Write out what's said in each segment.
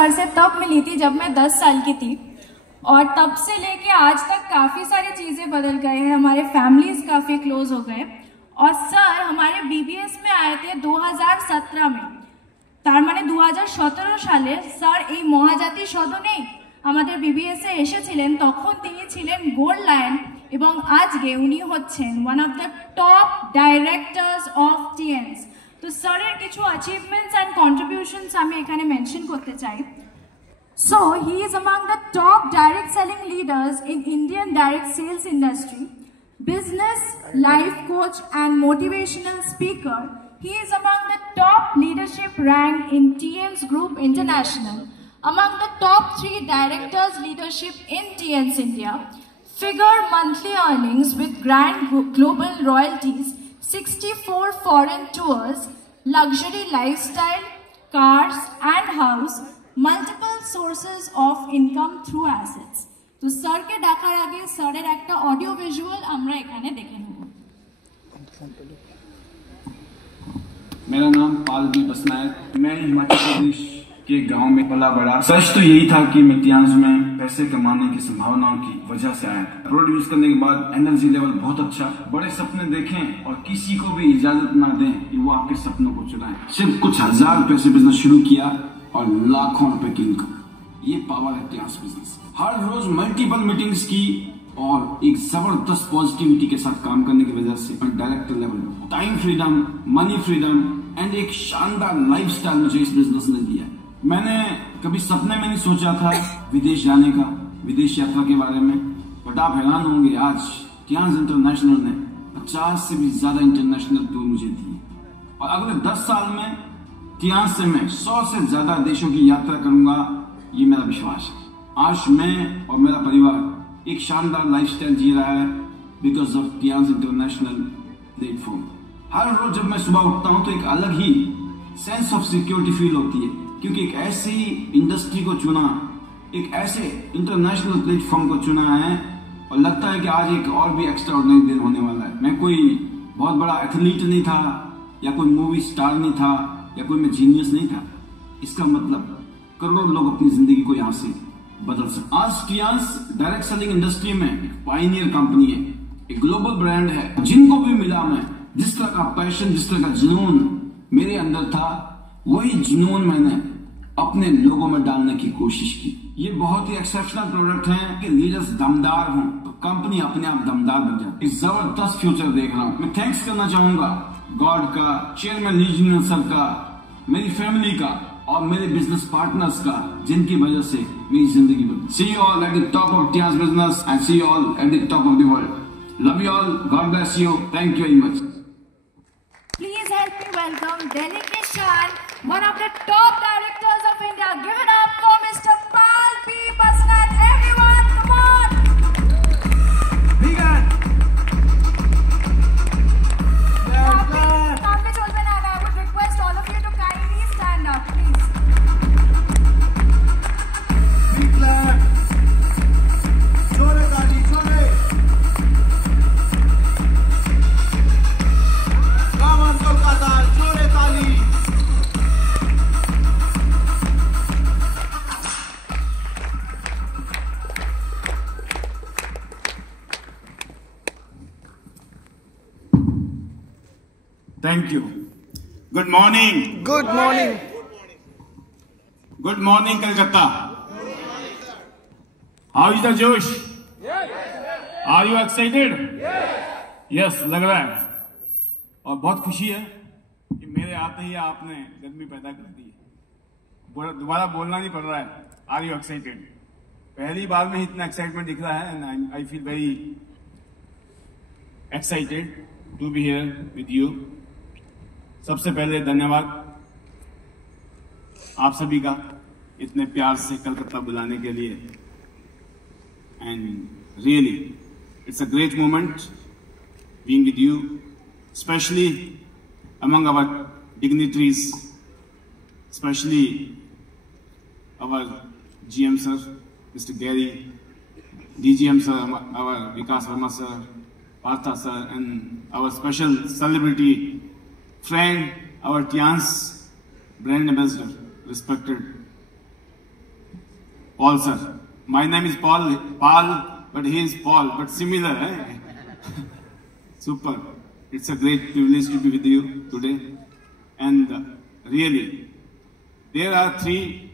Sir से तब मिली थी जब मैं 10 साल की थी, और तब से लेके आज तक काफ़ी सारी चीज़ें बदल गए हैं, हमारे फैमिलीज काफ़ी क्लोज हो गए। और सर हमारे बीबीएस में आए थे 2017 में, तार माने 2017 সালে স্যার এই মহাজাতি সদনে আমাদের বিবিএসে এসেছিলেন। তখন তিনি ছিলেন গোল্ড লায়ন এবং আজকে উনি হচ্ছেন one of the top directors of টিএনস। তো স্যারের কিছু অ্যাচিভমেন্টস অ্যান্ড কন্ট্রিবিউশনস আমি এখানে মেনশন করতে চাই। So he is among the top direct selling leaders in Indian direct sales industry, business, life coach and motivational speaker. He is among the top leadership rank in TNS Group International, among the top 3 directors leadership in TNS India, figure monthly earnings with grand global royalties, 64 foreign tours, luxury lifestyle, cars and house, multiple sources of income through assets. तो sir के डाकार आगे sir एक audio visual আমরা এখানে দেখে নেব। मेरा नाम पाल बी बसनायक, मैं हिमाचल प्रदेश के गांव में पला बड़ा। सच तो यही था कि मैं टियांस में पैसे कमाने की संभावनाओं की वजह से आया। प्रोडक्ट यूज करने के बाद एनर्जी लेवल बहुत अच्छा, बड़े सपने देखें और किसी को भी इजाजत ना दें कि वो आपके सपनों को चुराए। सिर्फ कुछ हजार रुपए से बिजनेस शुरू किया और लाखों रुपए की इनकम। ये पावर है टियांस बिजनेस। हर रोज मल्टीपल मीटिंग्स की और एक जबरदस्त पॉजिटिविटी के साथ काम करने की वजह से director level time freedom, money freedom and एक शानदार लाइफस्टाइल मुझे इस बिजनेस ने दिया। मैंने कभी सपने में नहीं सोचा था विदेश जाने का, विदेश यात्रा के बारे में, बट आप हैरान होंगे आज टियांस इंटरनेशनल ने 50 से भी ज्यादा इंटरनेशनल टूर मुझे दिए और अगले 10 साल में टियांस से मैं 100 से ज्यादा देशों की यात्रा करूंगा, ये मेरा विश्वास है। आज मैं और मेरा परिवार एक शानदार लाइफस्टाइल जी रहा है because of Tiens international platform. हर रोज जब मैं सुबह उठता हूं तो एक अलग ही सेंस ऑफ सिक्योरिटी फील होती है, क्योंकि एक ऐसी इंडस्ट्री को चुना, एक ऐसे इंटरनेशनल प्लेटफॉर्म को चुना है और लगता है कि आज एक और भी एक्स्ट्रा ऑर्डिनरी दिन होने वाला है। मैं कोई बहुत बड़ा एथलीट नहीं था या कोई मूवी स्टार नहीं था या कोई मैं जीनियस नहीं था। इसका मतलब करोड़ों लोग अपनी जिंदगी को यहाँ से बदल सकते। आज टियांस डायरेक्ट सेलिंग इंडस्ट्री में पायनियर कंपनी है, एक ग्लोबल ब्रांड है। जिनको भी मिला मैं, जिस तरह का पैशन, जिस तरह का जुनून मेरे अंदर था, वही जुनून मैंने अपने लोगों में डालने की कोशिश की। ये बहुत ही एक्सेप्शनल प्रोडक्ट है कि लीडर्स दमदार हों तो कंपनी अपने आप दमदार बन जाए। एक जबरदस्त फ्यूचर देख रहा हूँ। मैं थैंक्स करना चाहूंगा गॉड का, चेयरमैन लीजन सर का, मेरी फैमिली का और मेरे बिजनेस पार्टनर्स का, जिनकी वजह से मेरी जिंदगी बदली। See you all at the top of Tiens business and see you all at the top of the world. Love you all, God bless you, thank you very much. Please help me welcome delegation, one of the top directors of India. Give it up for Mr. Pal B. Basnath. Everyone, come on. सामने चलते ना, I would request all of you to kindly stand up, please. Big clap. Chole taali, chole. Come on, Kolkata, chole taali. Thank you. Good morning. Good morning. Good morning, Kolkata. How is the Josh? Are you excited? Yes, लग रहा है और बहुत खुशी है कि मेरे आते ही आपने गर्मी पैदा कर दी है। दोबारा बोलना नहीं पड़ रहा है। Are you excited? पहली बार में इतना एक्साइटमेंट दिख रहा है and I feel very excited to be here with you. सबसे पहले धन्यवाद आप सभी का इतने प्यार से कलकत्ता बुलाने के लिए। And really it's a great moment being with you, specially among our dignitaries, specially our GM sir, Mr. Gary, DGM sir, our Vikas Verma sir, Partha sir, and our special celebrity friend, our Tiens brand ambassador, respected Paul sir. My name is Paul, but he is Paul, but similar. Eh? Super. It's a great privilege to be with you today. And really, there are 3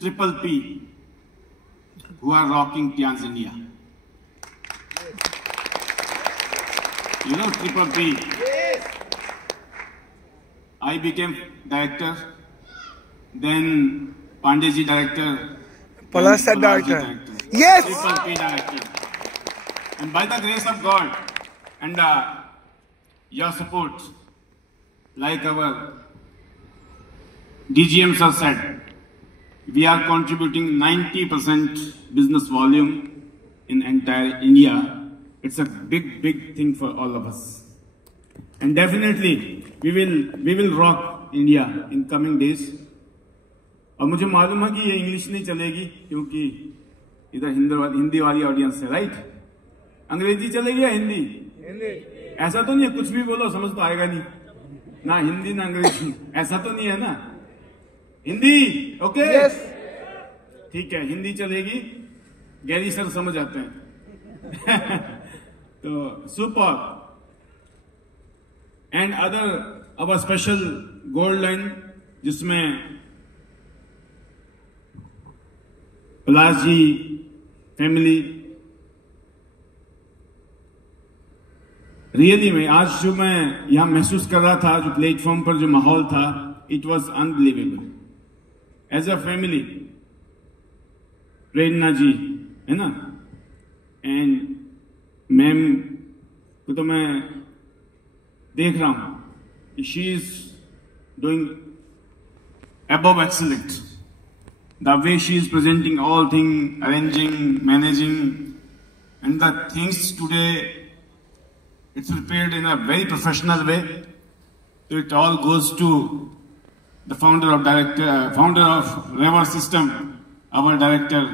triple P who are rocking Tianz India. You know triple P? I became director, then Pandeyji director, Plus then director. director. Yes! Triple P director. And by the grace of God and your support, like our DGM sir said, we are contributing 90% business volume in entire India. It's a big thing for all of us. And definitely, we will rock India in coming days. और मुझे मालूम है कि ये English नहीं चलेगी क्योंकि इधर हिंदी वाली ऑडियंस है, राइट? अंग्रेजी चलेगी या हिंदी? ऐसा तो नहीं है कुछ भी बोलो समझ तो आएगा नहीं, ना हिंदी ना अंग्रेजी, ऐसा तो नहीं है ना? हिंदी ओके? Yes. ठीक है, हिंदी चलेगी, गैरी सर समझ आते हैं. तो super. And other our special gold line जिसमें पलाश जी फैमिली, रियली में आज जो मैं यहां महसूस कर रहा था, जो प्लेटफॉर्म पर जो माहौल था, it was unbelievable. As a family, Prerna ji है ना, एंड मैम को तो मैं देख रहा हूं, she is doing above excellent. The way she is presenting all things, arranging, managing, and the things today, it's prepared in a very professional way. So it all goes to the founder of Reva System, our director,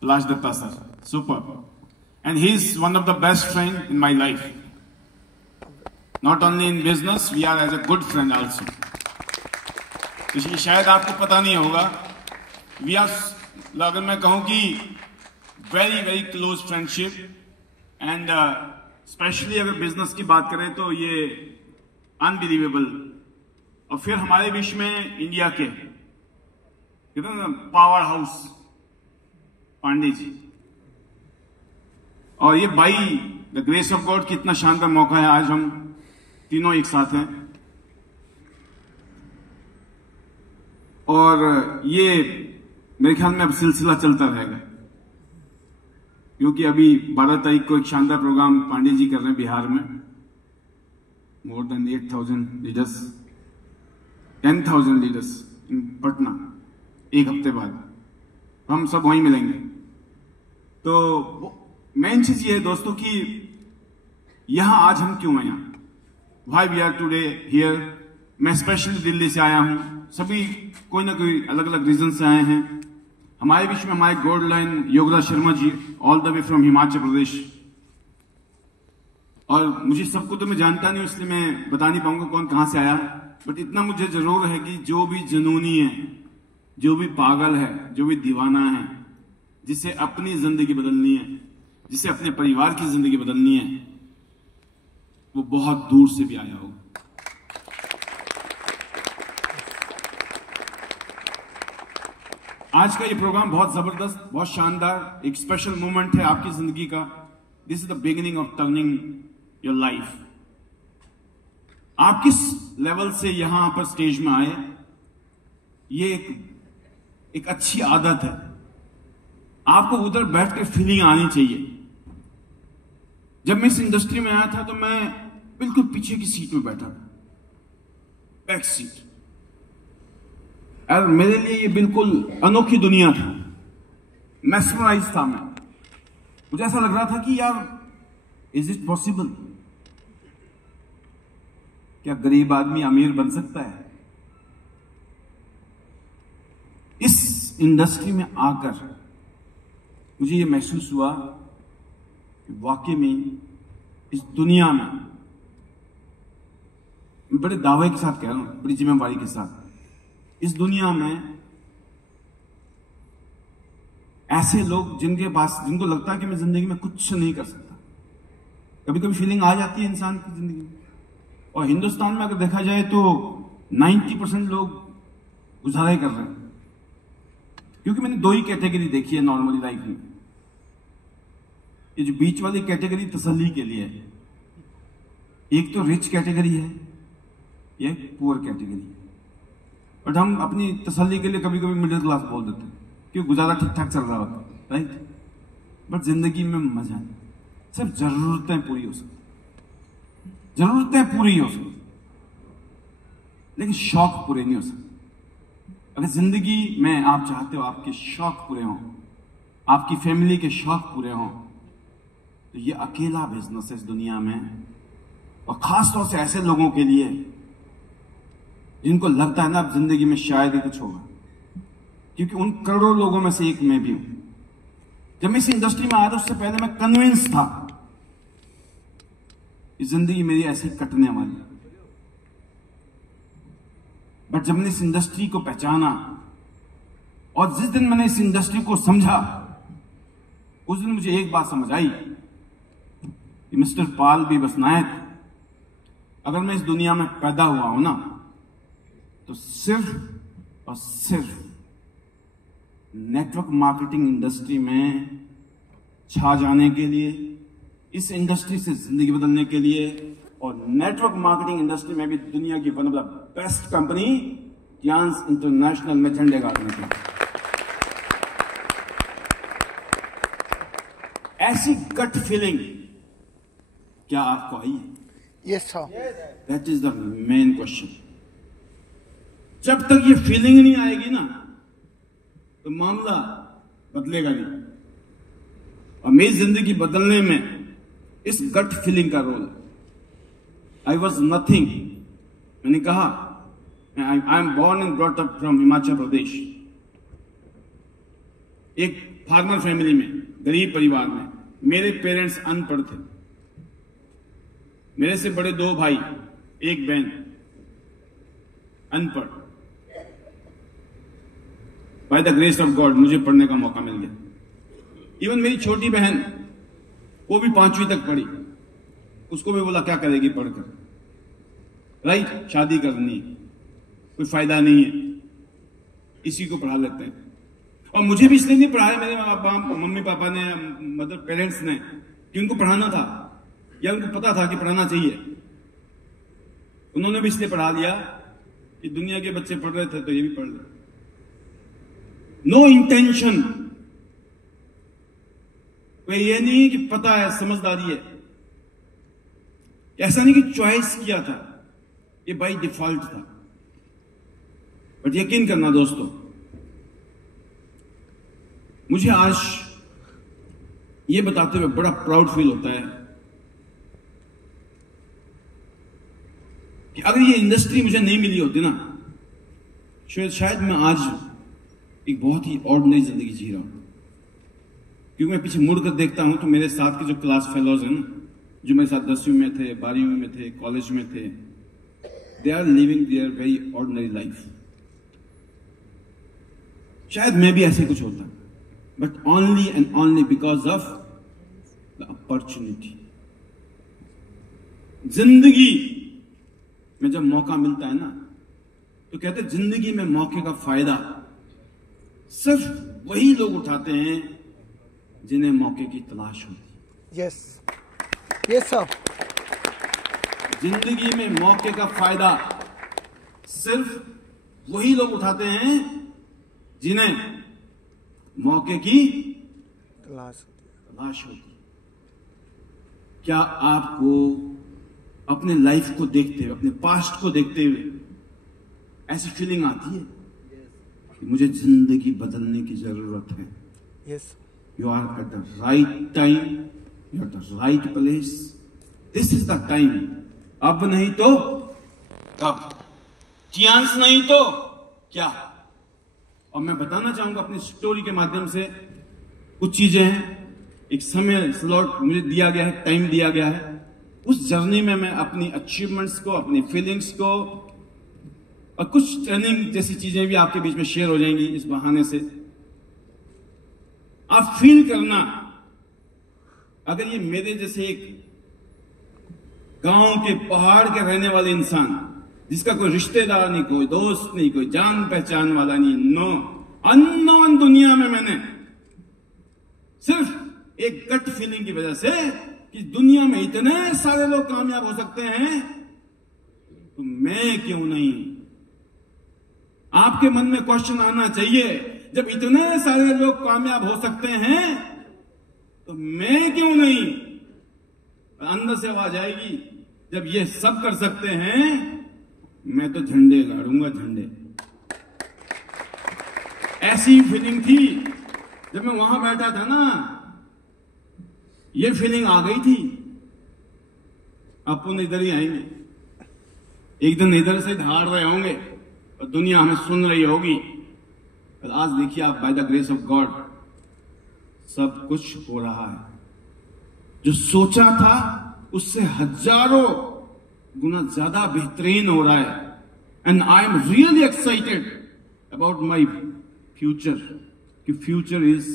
Palash Datta sir. Super. And he's one of the best friends in my life. Not only in business, we are as a good friend also. तो शायद आपको पता नहीं होगा, we are, अगर मैं कहूं कि very close friendship, and specially अगर बिजनेस की बात करें तो ये अनबिलीवेबल. और फिर हमारे बीच में इंडिया के पावर हाउस पांडे जी, और ये by the grace of God कितना शानदार मौका है, आज हम तीनों एक साथ हैं. और ये मेरे ख्याल में अब सिलसिला चलता रहेगा, क्योंकि अभी 12 तारीख को एक शानदार प्रोग्राम पांडे जी कर रहे हैं बिहार में. More than 8,000 leaders, 10,000 leaders in Patna. एक हफ्ते बाद हम सब वहीं मिलेंगे. तो मेन चीज ये है दोस्तों कि यहां आज हम क्यों हैं, why we are today here. मैं स्पेशली दिल्ली से आया हूं, सभी कोई ना कोई अलग अलग रीजन से आए हैं. हमारे बीच में हमारे gold line Yograj Sharma ji, all the way from Himachal Pradesh. और मुझे सबको तो मैं जानता नहीं, इसलिए मैं बता नहीं पाऊंगा कौन कहां से आया, बट इतना मुझे जरूर है कि जो भी जुनूनी है, जो भी पागल है, जो भी दीवाना है, जिसे अपनी जिंदगी बदलनी है, जिसे अपने परिवार की जिंदगी बदलनी है, वो बहुत दूर से भी आया होगा. आज का ये प्रोग्राम बहुत जबरदस्त, बहुत शानदार, एक स्पेशल मोमेंट है आपकी जिंदगी का. This is the beginning of turning your life. आप किस लेवल से यहां पर स्टेज में आए, ये एक अच्छी आदत है. आपको उधर बैठकर फीलिंग आनी चाहिए. जब मैं इस इंडस्ट्री में आया था तो मैं बिल्कुल पीछे की सीट में बैठा था, बैक सीट. और मेरे लिए ये बिल्कुल अनोखी दुनिया था, मैस्मराइज था मैं. मुझे ऐसा लग रहा था कि यार, इज इट पॉसिबल, क्या गरीब आदमी अमीर बन सकता है? इस इंडस्ट्री में आकर मुझे ये महसूस हुआ कि वाकई में इस दुनिया में, बड़े दावे के साथ कह रहा हूं, बड़ी जिम्मेवारी के साथ, इस दुनिया में ऐसे लोग जिनको लगता है कि मैं जिंदगी में कुछ नहीं कर सकता। कभी कभी फीलिंग आ जाती है इंसान की जिंदगी में। और हिंदुस्तान में अगर देखा जाए तो 90% लोग गुजारा ही कर रहे हैं। क्योंकि मैंने दो ही कैटेगरी देखी है नॉर्मली लाइफ में। ये जो बीच वाली कैटेगरी तसल्ली के लिए है, एक तो रिच कैटेगरी है, ये पुअर कैटेगरी है। बट हम अपनी तसल्ली के लिए कभी कभी मिडिल क्लास बोल देते हैं, क्योंकि गुजारा ठीक ठाक चल रहा होता है, राइट। बट जिंदगी में मजा नहीं, सिर्फ जरूरतें पूरी हो सकती, जरूरतें पूरी हो सकती, लेकिन शौक पूरे नहीं हो सकते। अगर जिंदगी में आप चाहते हो आपके शौक पूरे हों, आपकी फैमिली के शौक पूरे हों, तो ये अकेला बिजनेस है इस दुनिया में। और खासतौर से ऐसे लोगों के लिए जिनको लगता है ना अब जिंदगी में शायद ही कुछ होगा, क्योंकि उन करोड़ों लोगों में से एक मैं भी हूं। जब मैं इस इंडस्ट्री में आया था उससे पहले मैं कन्विंस था कि जिंदगी मेरी ऐसी कटने वाली। बट जब मैंने इस इंडस्ट्री को पहचाना और जिस दिन मैंने इस इंडस्ट्री को समझा, उस दिन मुझे एक बात समझ आई कि मिस्टर पाल बी बसनायक, अगर मैं इस दुनिया में पैदा हुआ हूं ना, तो सिर्फ और सिर्फ नेटवर्क मार्केटिंग इंडस्ट्री में छा जाने के लिए, इस इंडस्ट्री से जिंदगी बदलने के लिए, और नेटवर्क मार्केटिंग इंडस्ट्री में भी दुनिया की one of the best company Tiens international में झंडे गाड़ने के लिए। ऐसी गट फीलिंग क्या आपको आई है? Yes, sir. That is the main question. जब तक ये फीलिंग नहीं आएगी ना, तो मामला बदलेगा नहीं। और मेरी जिंदगी बदलने में इस गट फीलिंग का रोल है। I was nothing. मैंने कहा I am born and brought up from Himachal Pradesh, एक फार्मर फैमिली में, गरीब परिवार में। मेरे पेरेंट्स अनपढ़ थे। मेरे से बड़े दो भाई, एक बहन, अनपढ़। Bye the grace of God मुझे पढ़ने का मौका मिल गया। इवन मेरी छोटी बहन, वो भी 5वीं तक पढ़ी। उसको भी बोला क्या करेगी पढ़कर, राइट, शादी करनी, कोई फायदा नहीं है, इसी को पढ़ा लेते हैं। और मुझे भी इसलिए नहीं पढ़ाया मेरे मम्मी पापा ने, मतलब पेरेंट्स ने, कि उनको पढ़ाना था या उनको पता था कि पढ़ाना चाहिए। उन्होंने भी इसलिए पढ़ा लिया कि दुनिया के बच्चे पढ़ रहे थे तो ये भी पढ़ ले। नो इंटेंशन, कोई ये नहीं कि पता है, समझदारी है। ऐसा नहीं कि चॉइस किया था, ये बाय डिफॉल्ट था। बट यकीन करना दोस्तों, मुझे आज ये बताते हुए बड़ा प्राउड फील होता है कि अगर ये इंडस्ट्री मुझे नहीं मिली होती ना, शायद मैं आज एक बहुत ही ऑर्डिनरी जिंदगी जी रहा हूं। क्योंकि मैं पीछे मुड़ कर देखता हूं तो मेरे साथ के जो क्लास फेलोज हैं, जो मेरे साथ 10वीं में थे, 12वीं में थे, कॉलेज में थे, they are living there very ordinary life. शायद मैं भी ऐसे कुछ होता, but only and only because of the opportunity. जिंदगी में जब मौका मिलता है ना, तो कहते हैं जिंदगी में मौके का फायदा सिर्फ वही लोग उठाते हैं जिन्हें मौके की तलाश होती। Yes. Yes, sir. जिंदगी में मौके का फायदा सिर्फ वही लोग उठाते हैं जिन्हें मौके की तलाश होती। क्या आपको अपने लाइफ को देखते हुए, अपने पास्ट को देखते हुए ऐसी फीलिंग आती है कि मुझे जिंदगी बदलने की जरूरत है? Yes. You are at the right time, you are at the right place. This is the time. अब नहीं तो कब, चांस नहीं तो क्या। और मैं बताना चाहूंगा अपनी स्टोरी के माध्यम से कुछ चीजें हैं। एक समय स्लॉट मुझे दिया गया है, टाइम दिया गया है। उस जर्नी में मैं अपनी अचीवमेंट्स को, अपनी फीलिंग्स को और कुछ ट्रेनिंग जैसी चीजें भी आपके बीच में शेयर हो जाएंगी इस बहाने से। आप फील करना, अगर ये मेरे जैसे एक गांव के पहाड़ के रहने वाले इंसान, जिसका कोई रिश्तेदार नहीं, कोई दोस्त नहीं, कोई जान पहचान वाला नहीं, नो अननोन दुनिया में मैंने सिर्फ एक गट फीलिंग की वजह से कि दुनिया में इतने सारे लोग कामयाब हो सकते हैं तो मैं क्यों नहीं। आपके मन में क्वेश्चन आना चाहिए, जब इतने सारे लोग कामयाब हो सकते हैं तो मैं क्यों नहीं। अंदर से आवाज आएगी, जब ये सब कर सकते हैं मैं तो झंडे गाड़ूंगा, झंडे। ऐसी फीलिंग थी जब मैं वहां बैठा था ना, ये फीलिंग आ गई थी। अपन इधर ही आएंगे, एक दिन इधर से धार रहे होंगे और दुनिया हमें सुन रही होगी। और आज देखिए आप, bye the grace of God सब कुछ हो रहा है। जो सोचा था उससे हजारों गुना ज्यादा बेहतरीन हो रहा है। And I am really excited about my future, कि future is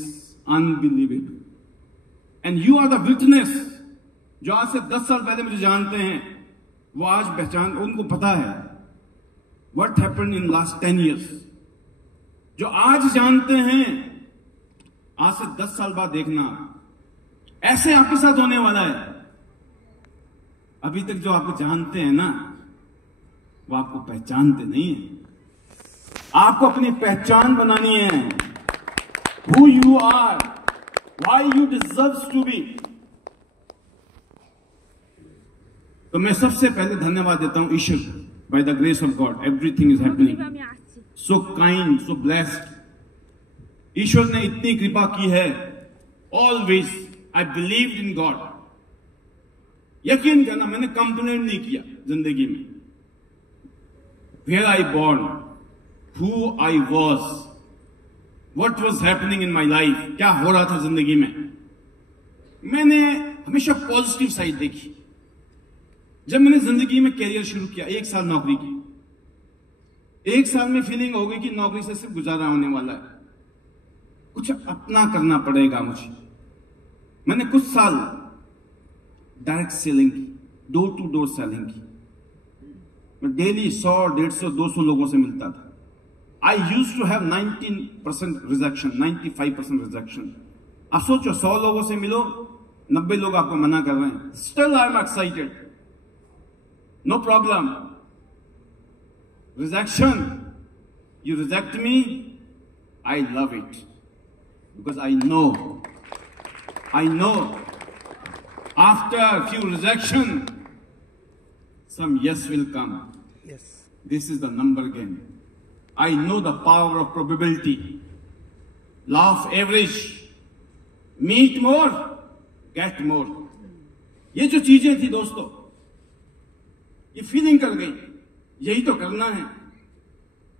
unbelievable. And you are the witness. जो आज से 10 साल पहले मुझे जानते हैं वो आज पहचान, उनको पता है what happened in last 10 years। जो आज जानते हैं, आज से 10 साल बाद देखना ऐसे आपके साथ होने वाला है। अभी तक जो आपको जानते हैं ना, वो आपको पहचानते नहीं है। आपको अपनी पहचान बनानी है, who you are, why you deserve to be। तो मैं सबसे पहले धन्यवाद देता हूं ईश्वर, by the grace of God everything is happening so kind, so blessed. ईश्वर ने इतनी कृपा की है। Always I believed in God. यकीन करना, मैंने कंप्लेंट नहीं किया जिंदगी में। Where I born, who I was, what was happening in my life, क्या हो रहा था जिंदगी में, मैंने हमेशा पॉजिटिव साइड देखी। जब मैंने जिंदगी में कैरियर शुरू किया, 1 साल नौकरी की, 1 साल में फीलिंग हो गई कि नौकरी से सिर्फ गुजारा होने वाला है, कुछ अपना करना पड़ेगा मुझे। मैंने कुछ साल डायरेक्ट सेलिंग की, डोर टू डोर सेलिंग की। मैं डेली 100, 150, 200 लोगों से मिलता था। I used to have 19% rejection, 95% rejection। आप सोचो 100 लोगों से मिलो, 90 लोग आपको मना कर रहे हैं। Still I am excited, no problem। Rejection, you reject me, I love it because I know after a few rejection, some yes will come। Yes। This is the number game। I know the power of probability, law of average, meet more, get more। ये जो चीजें थी दोस्तों, ये feeling कर गई, यही तो करना है।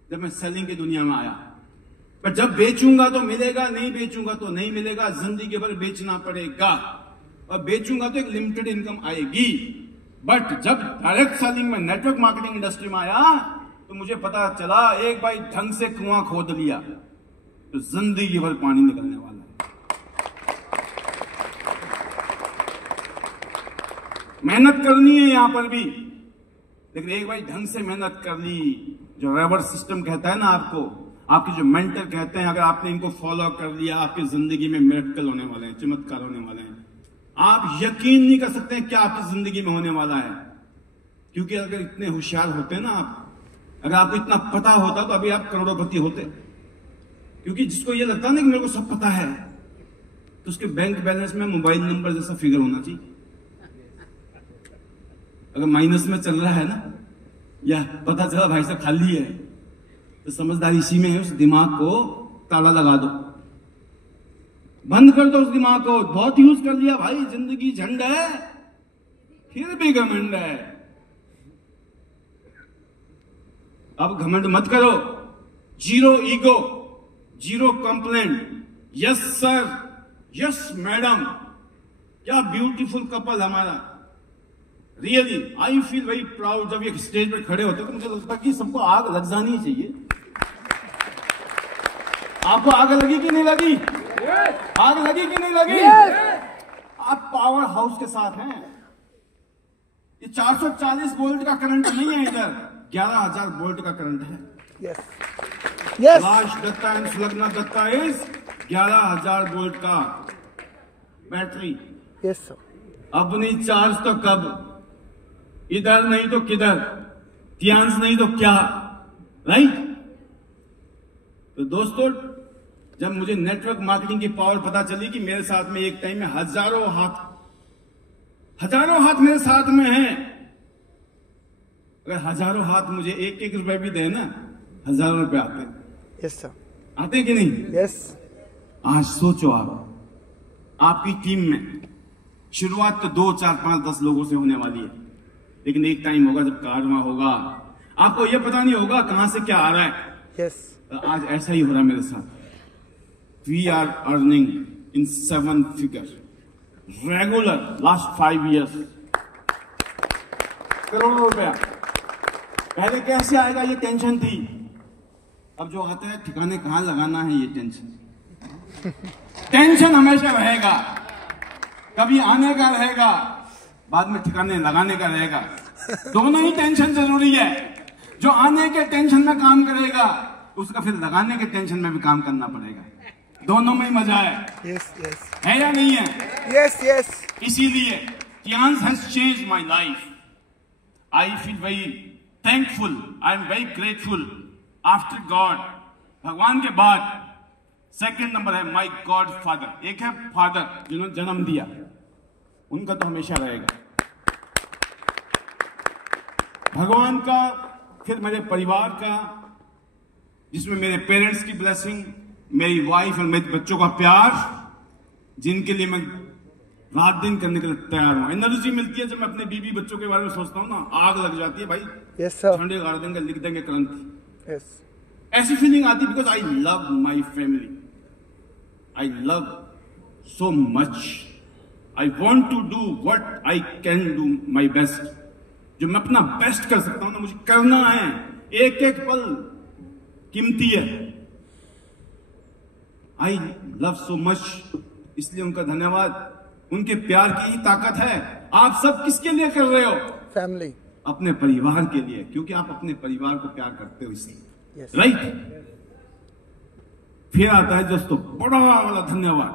जब मैं सेलिंग की दुनिया में आया, पर जब बेचूंगा तो मिलेगा, नहीं बेचूंगा तो नहीं मिलेगा, जिंदगी भर बेचना पड़ेगा। और बेचूंगा तो एक लिमिटेड इनकम आएगी। बट जब डायरेक्ट सेलिंग में, नेटवर्क मार्केटिंग इंडस्ट्री में आया, तो मुझे पता चला एक बार ढंग से कुआं खोद लिया तो जिंदगी भर पानी निकलने वाला है। मेहनत करनी है यहां पर भी, लेकिन एक बार ढंग से मेहनत कर ली, जो रेवर सिस्टम कहता है ना आपको, आपके जो मेंटर कहते हैं, अगर आपने इनको फॉलो कर लिया, आपकी जिंदगी में मिरेकल होने वाले हैं, चमत्कार होने वाले हैं। आप यकीन नहीं कर सकते हैं क्या आपकी जिंदगी में होने वाला है। क्योंकि अगर इतने होशियार होते ना आप, अगर आपको इतना पता होता तो अभी आप करोड़पति होते। क्योंकि जिसको ये लगता है ना कि मेरे को सब पता है, तो उसके बैंक बैलेंस में मोबाइल नंबर जैसा फिगर होना चाहिए। अगर माइनस में चल रहा है ना, या पता चला भाई साहब खाली है, तो समझदारी इसी में है, उस दिमाग को ताला लगा दो, बंद कर दो उस दिमाग को। बहुत यूज कर लिया भाई, जिंदगी झंड है फिर भी घमंड है। अब घमंड मत करो, zero ego, zero complaint, yes sir, yes madam. क्या ब्यूटीफुल कपल हमारा, really I feel very proud. जब ये स्टेज पे खड़े होते तो मुझे लगता कि सबको आग लग जानी चाहिए। आपको आग लगी कि नहीं लगी? आग लगी कि नहीं लगी? आप पावर हाउस के साथ हैं। ये 440 वोल्ट का करंट नहीं है, इधर 11,000 वोल्ट का करंट है। Yes. लाश Datta and Sulagna Datta is 11,000 volt का बैटरी। Yes, sir. अब नहीं चार्ज तो कब? इधर नहीं तो किधर? ध्यान नहीं तो क्या? राइट? तो दोस्तों, जब मुझे नेटवर्क मार्केटिंग की पावर पता चली कि मेरे साथ में एक टाइम में हजारों हाथ मेरे साथ में हैं। अगर हजारों हाथ मुझे एक रुपए भी दे ना, हजारों रुपए आते हैं। Yes, sir. आते कि नहीं? Yes. आज सोचो आपकी टीम में शुरुआत तो 2, 4, 5, 10 लोगों से होने वाली है, लेकिन एक टाइम होगा जब कारवां होगा, आपको यह पता नहीं होगा कहां से क्या आ रहा है। Yes. आज ऐसा ही हो रहा है मेरे साथ। We are earning in 7 figure regular last 5 years, करोड़ों रुपया। पहले कैसे आएगा ये टेंशन थी, अब जो आता है ठिकाने कहां लगाना है ये टेंशन हमेशा रहेगा। कभी आने का रहेगा, बाद में ठिकाने लगाने का रहेगा। दोनों ही टेंशन जरूरी है। जो आने के टेंशन में काम करेगा, उसका फिर लगाने के टेंशन में भी काम करना पड़ेगा। दोनों में ही मजा है। Yes, yes. है या नहीं है? Yes, yes. इसीलिए Tians has changed my life. I feel very thankful. I am very grateful. After God, भगवान के बाद सेकंड नंबर है माई गॉड फादर। एक है फादर जिन्होंने जन्म दिया, उनका तो हमेशा रहेगा। भगवान का, फिर मेरे परिवार का, जिसमें मेरे पेरेंट्स की ब्लेसिंग, मेरी वाइफ और मेरे बच्चों का प्यार, जिनके लिए मैं रात दिन करने के लिए तैयार हूं। एनर्जी मिलती है जब मैं अपने बीवी बच्चों के बारे में सोचता हूं ना, आग लग जाती है भाई। Yes, sir. ठंडे गार्डन का लिख देंगे क्रांति, Yes. ऐसी फीलिंग आती है। Because I love my family, I love so much, I want to do what I can do my best. जो मैं अपना बेस्ट कर सकता हूं ना, मुझे करना है। एक एक पल कीमती है। आई लव सो मच, इसलिए उनका धन्यवाद। उनके प्यार की ही ताकत है। आप सब किसके लिए कर रहे हो? Family. अपने परिवार के लिए, क्योंकि आप अपने परिवार को प्यार करते हो इसलिए। Yes. राइट? फिर आता है दोस्तों बड़ा वाला धन्यवाद।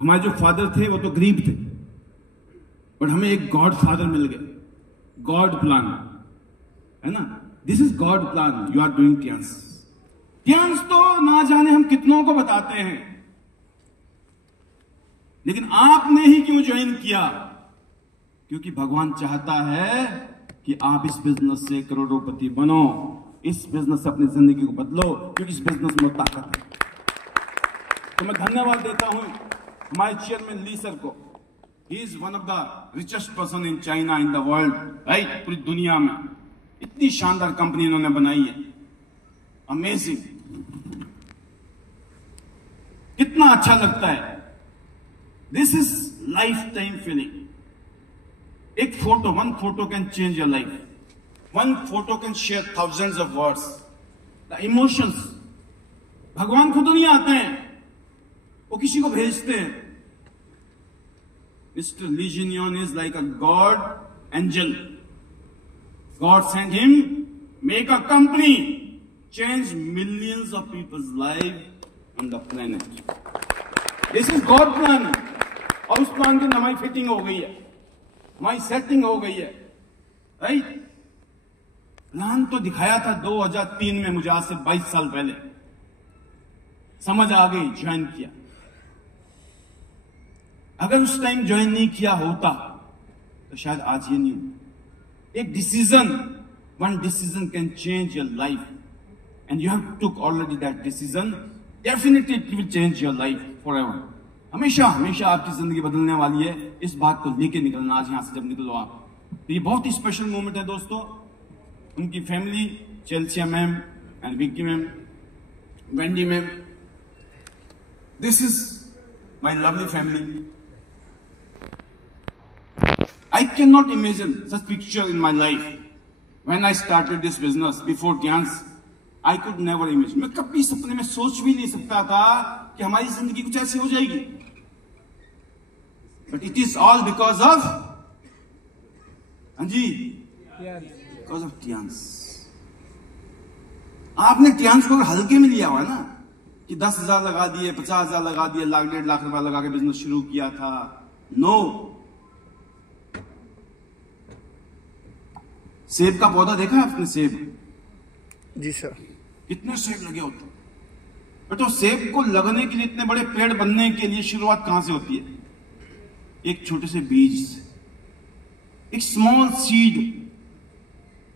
हमारे जो फादर थे वो तो गरीब थे, बट हमें एक गॉड फादर मिल गए। गॉड प्लान है ना, this is God plan you are doing Tiens. Tiens तो ना जाने हम कितनों को बताते हैं, लेकिन आपने ही क्यों ज्वाइन किया? क्योंकि भगवान चाहता है कि आप इस बिजनेस से करोड़पति बनो, इस बिजनेस से अपनी जिंदगी को बदलो, क्योंकि इस बिजनेस में ताकत है। तो मैं धन्यवाद देता हूं हमारे चेयरमैन ली सर को। He is one of the richest person in China, in the world, right? पूरी दुनिया में इतनी शानदार कंपनी इन्होंने बनाई है, अमेजिंग। कितना अच्छा लगता है। This is life time feeling. एक photo, one photo can change your life. One photo can share thousands of words. The emotions, भगवान खुद नहीं आते हैं, वो किसी को भेजते हैं। Mister Li Jinyan is like a god angel. God sent him, make a company, change millions of peoples life on the planet. This is God plan. और उस प्लान की हमारी फिटिंग हो गई है, हमारी सेटिंग हो गई है, राइट? प्लान तो दिखाया था 2003 में मुझे, आज से 22 साल पहले। समझ आ गई, ज्वाइन किया। अगर उस टाइम ज्वाइन नहीं किया होता तो शायद आज ये नहीं हो। एक decision, one decision can change your life, and you have took already that decision. Definitely it will change your life forever. हमेशा हमेशा आपकी जिंदगी बदलने वाली है। इस बात को लेके निकलना आज यहां से जब निकलो आप। तो ये बहुत ही स्पेशल मोमेंट है दोस्तों। उनकी family, Chelsea ma'am and Vicky ma'am, Wendy ma'am, this is my lovely family. I cannot imagine such picture in my life when I started this business before Tians. I could never imagine, मैं कभी सपने में सोच भी नहीं सकता था कि हमारी जिंदगी कुछ ऐसी हो जाएगी। But it is all because of, हाँ जी, बिकॉज ऑफ टियांस। आपने टियांस को हल्के में लिया हुआ ना कि 10,000 लगा दिए, 50,000 लगा दिए, लाख 1.5 लाख रुपया लगा के बिजनेस शुरू किया था। नो, सेब का पौधा देखा है आपने? सेब, जी सर। कितने सेब लगे होते हैं, तो सेब को लगने के लिए, इतने बड़े पेड़ बनने के लिए शुरुआत कहां से होती है? एक छोटे से बीज से। एक small seed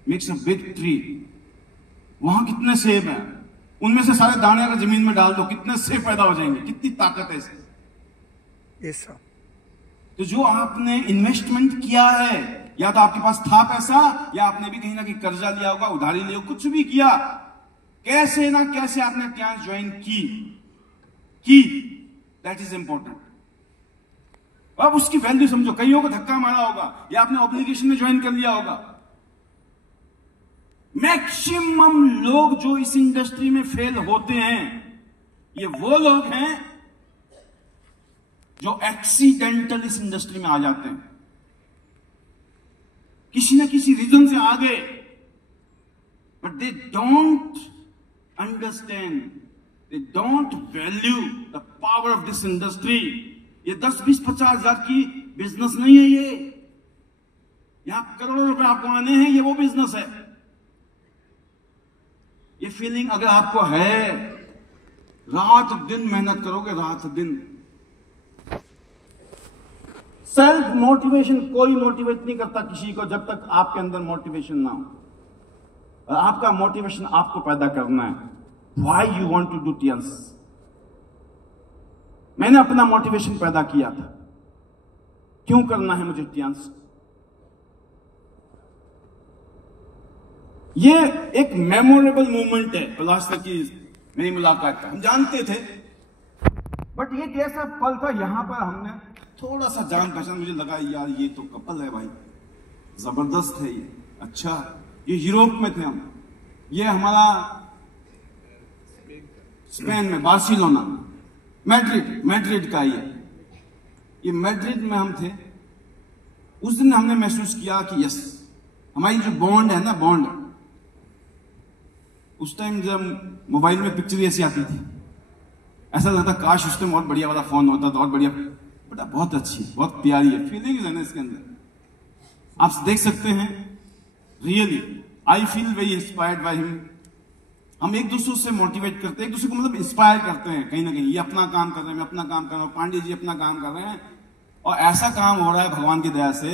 makes a big tree. वहां कितने सेब हैं, उनमें से सारे दाने अगर जमीन में डाल दो, कितने सेब पैदा हो जाएंगे? कितनी ताकत है इसमें। Yes sir. तो जो आपने इन्वेस्टमेंट किया है, या तो आपके पास था पैसा, या आपने भी कहीं ना कहीं कर्जा लिया होगा, उधारी लिया, कुछ भी किया, कैसे ना कैसे आपने टियांस ज्वाइन की, दैट इज इंपॉर्टेंट। अब उसकी वैल्यू समझो। कईयों को धक्का मारा होगा, या आपने ऑब्लिगेशन में ज्वाइन कर लिया होगा। मैक्सिमम लोग जो इस इंडस्ट्री में फेल होते हैं, ये वो लोग हैं जो एक्सीडेंटल इस इंडस्ट्री में आ जाते हैं, किसी ना किसी रीजन से आ गए, but they don't understand, they don't value the power of this industry. ये 10, 20, 50 हजार की बिजनेस नहीं है, ये यहां करोड़ों रुपए आपको आने हैं, ये वो बिजनेस है। ये फीलिंग अगर आपको है, रात दिन मेहनत करोगे, रात दिन। सेल्फ मोटिवेशन, कोई मोटिवेट नहीं करता किसी को जब तक आपके अंदर मोटिवेशन ना हो। और आपका मोटिवेशन आपको पैदा करना है। Why you want to do Tiens? मैंने अपना मोटिवेशन पैदा किया था, क्यों करना है मुझे टियांस। ये एक मेमोरेबल मोमेंट है पलास्तर की मेरी मुलाकात का। हम जानते थे, बट ये कैसा पल था, यहां पर हमने थोड़ा सा जान पहचान, मुझे लगा यार ये तो कपल है भाई, जबरदस्त है ये। अच्छा, ये यूरोप में थे हम, ये हमारा स्पेन में, बार्सिलोना, मैड्रिड का ये मैड्रिड में हम थे। उस दिन हमने महसूस किया कि यस, हमारी जो बॉन्ड है ना, बॉन्ड, उस टाइम जब मोबाइल में पिक्चर ऐसी आती थी, ऐसा लगता काश उस टाइम बहुत बढ़िया वाला फोन होता, तो बहुत बढ़िया, बेटा बहुत अच्छी, बहुत प्यारी है, फीलिंग्स है ना इसके अंदर। आप देख सकते हैं, really I feel very inspired by him. हम एक दूसरे से मोटिवेट करते हैं, एक दूसरे को मतलब इंस्पायर करते हैं कहीं ना कहीं। ये अपना काम कर रहे हैं, मैं अपना काम कर रहा हूं, पांडे जी अपना काम कर रहे हैं, और ऐसा काम हो रहा है भगवान की दया से,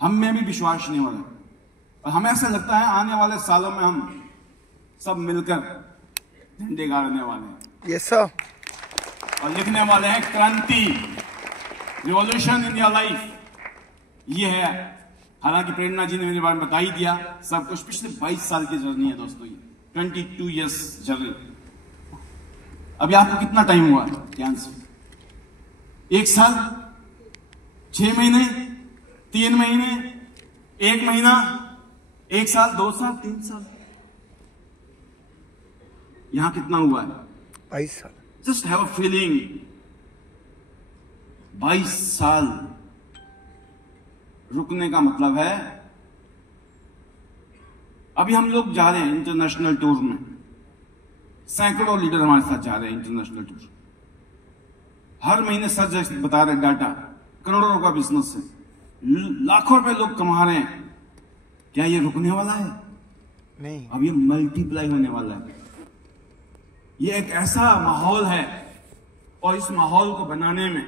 हम में भी विश्वास नहीं हो रहा है। और हमें ऐसा लगता है आने वाले सालों में हम सब मिलकर झंडे गाड़ने वाले हैं। Yes sir. और लिखने वाले हैं क्रांति, रिवॉल्यूशन इन योर लाइफ। ये है, हालांकि प्रेरणा जी ने मेरे बारे में बता ही दिया सब कुछ। पिछले 22 साल की जर्नी है दोस्तों, ये 22 ईयर्स जर्नी। अभी आपको कितना टाइम हुआ ध्यान से? 1 साल, 6 महीने, 3 महीने, 1 महीना, 1 साल, 2 साल, 3 साल? यहां कितना हुआ है? 22 साल। जस्ट हैव अ फीलिंग, 22 साल रुकने का मतलब है, अभी हम लोग जा रहे हैं इंटरनेशनल टूर में, सैकड़ों लीडर हमारे साथ जा रहे हैं इंटरनेशनल टूर। हर महीने सर बता रहे डाटा, करोड़ों का बिजनेस है, लाखों रुपए लोग कमा रहे हैं। क्या ये रुकने वाला है? नहीं, अब ये मल्टीप्लाई होने वाला है। ये एक ऐसा माहौल है, और इस माहौल को बनाने में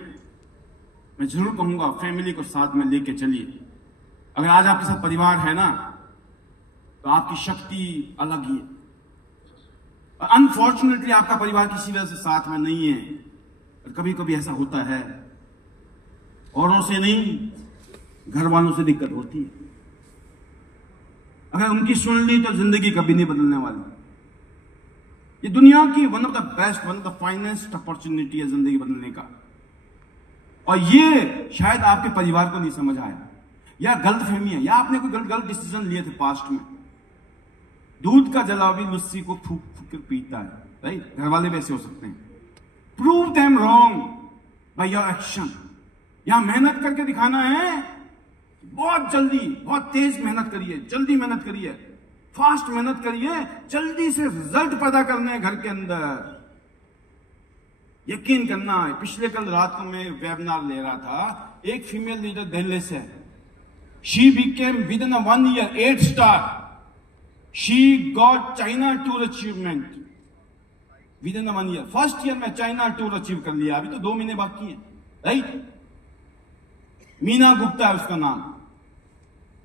मैं जरूर कहूंगा फैमिली को साथ में लेके चलिए। अगर आज आपके साथ परिवार है ना, तो आपकी शक्ति अलग ही है। अनफॉर्चुनेटली आपका परिवार किसी वजह से साथ में नहीं है, और कभी कभी ऐसा होता है, औरों से नहीं, घर वालों से दिक्कत होती है। अगर उनकी सुन ली तो जिंदगी कभी नहीं बदलने वाली। ये दुनिया की one of the best, one of the finest opportunity है जिंदगी बदलने का। और ये शायद आपके परिवार को नहीं समझ आया, या गलत फहमी है, या आपने कोई गलत डिसीजन लिए थे पास्ट में। दूध का जला भी लस्सी को फूक फूक कर पीता है, राइट? घर वाले वैसे हो सकते हैं। Prove them wrong by your action. यहां मेहनत करके दिखाना है, बहुत जल्दी, बहुत तेज मेहनत करिए, जल्दी मेहनत करिए, फास्ट मेहनत करिए, जल्दी से रिजल्ट पैदा करने हैं घर के अंदर। यकीन करना है, पिछले कल रात को मैं वेबिनार ले रहा था, एक फीमेल लीडर दिल्ली से, she became with in 1 year 8 star, she got China tour achievement with in 1 year। First year में चाइना टूर अचीव कर लिया, अभी तो 2 महीने बाकी है, राइट? मीना गुप्ता है उसका नाम।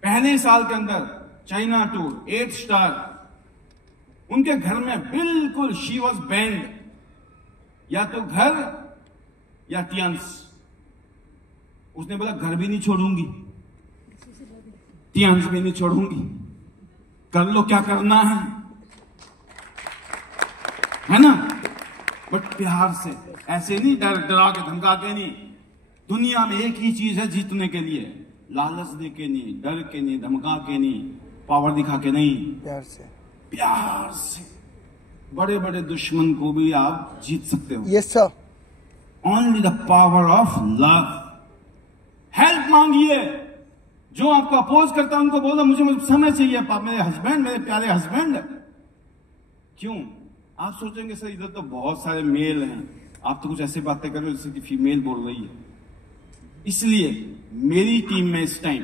पहले साल के अंदर चाइना टूर 8 स्टार। उनके घर में बिल्कुल शी वॉज बैंड, या तो घर या टियांस। उसने बोला घर भी नहीं छोड़ूंगी, टियांस भी नहीं छोड़ूंगी, कर लो क्या करना है ना? बट प्यार से, ऐसे नहीं डरा के धमका के नहीं। दुनिया में एक ही चीज है जीतने के लिए, लालच दे के नहीं, डर के नहीं, धमका के नहीं, पावर दिखा के नहीं, प्यार से। प्यार से बड़े बड़े दुश्मन को भी आप जीत सकते हो। Yes sir. Only the power of love. Help मांगिए, जो आपको अपोज करता है उनको बोलो मुझे समय चाहिए, मेरे हस्बैंड, मेरे प्यारे हस्बैंड। क्यों? आप सोचेंगे सर इधर तो बहुत सारे मेल हैं, आप तो कुछ ऐसे बातें कर रहे हो जैसे कि फीमेल बोल रही है। इसलिए मेरी टीम में इस टाइम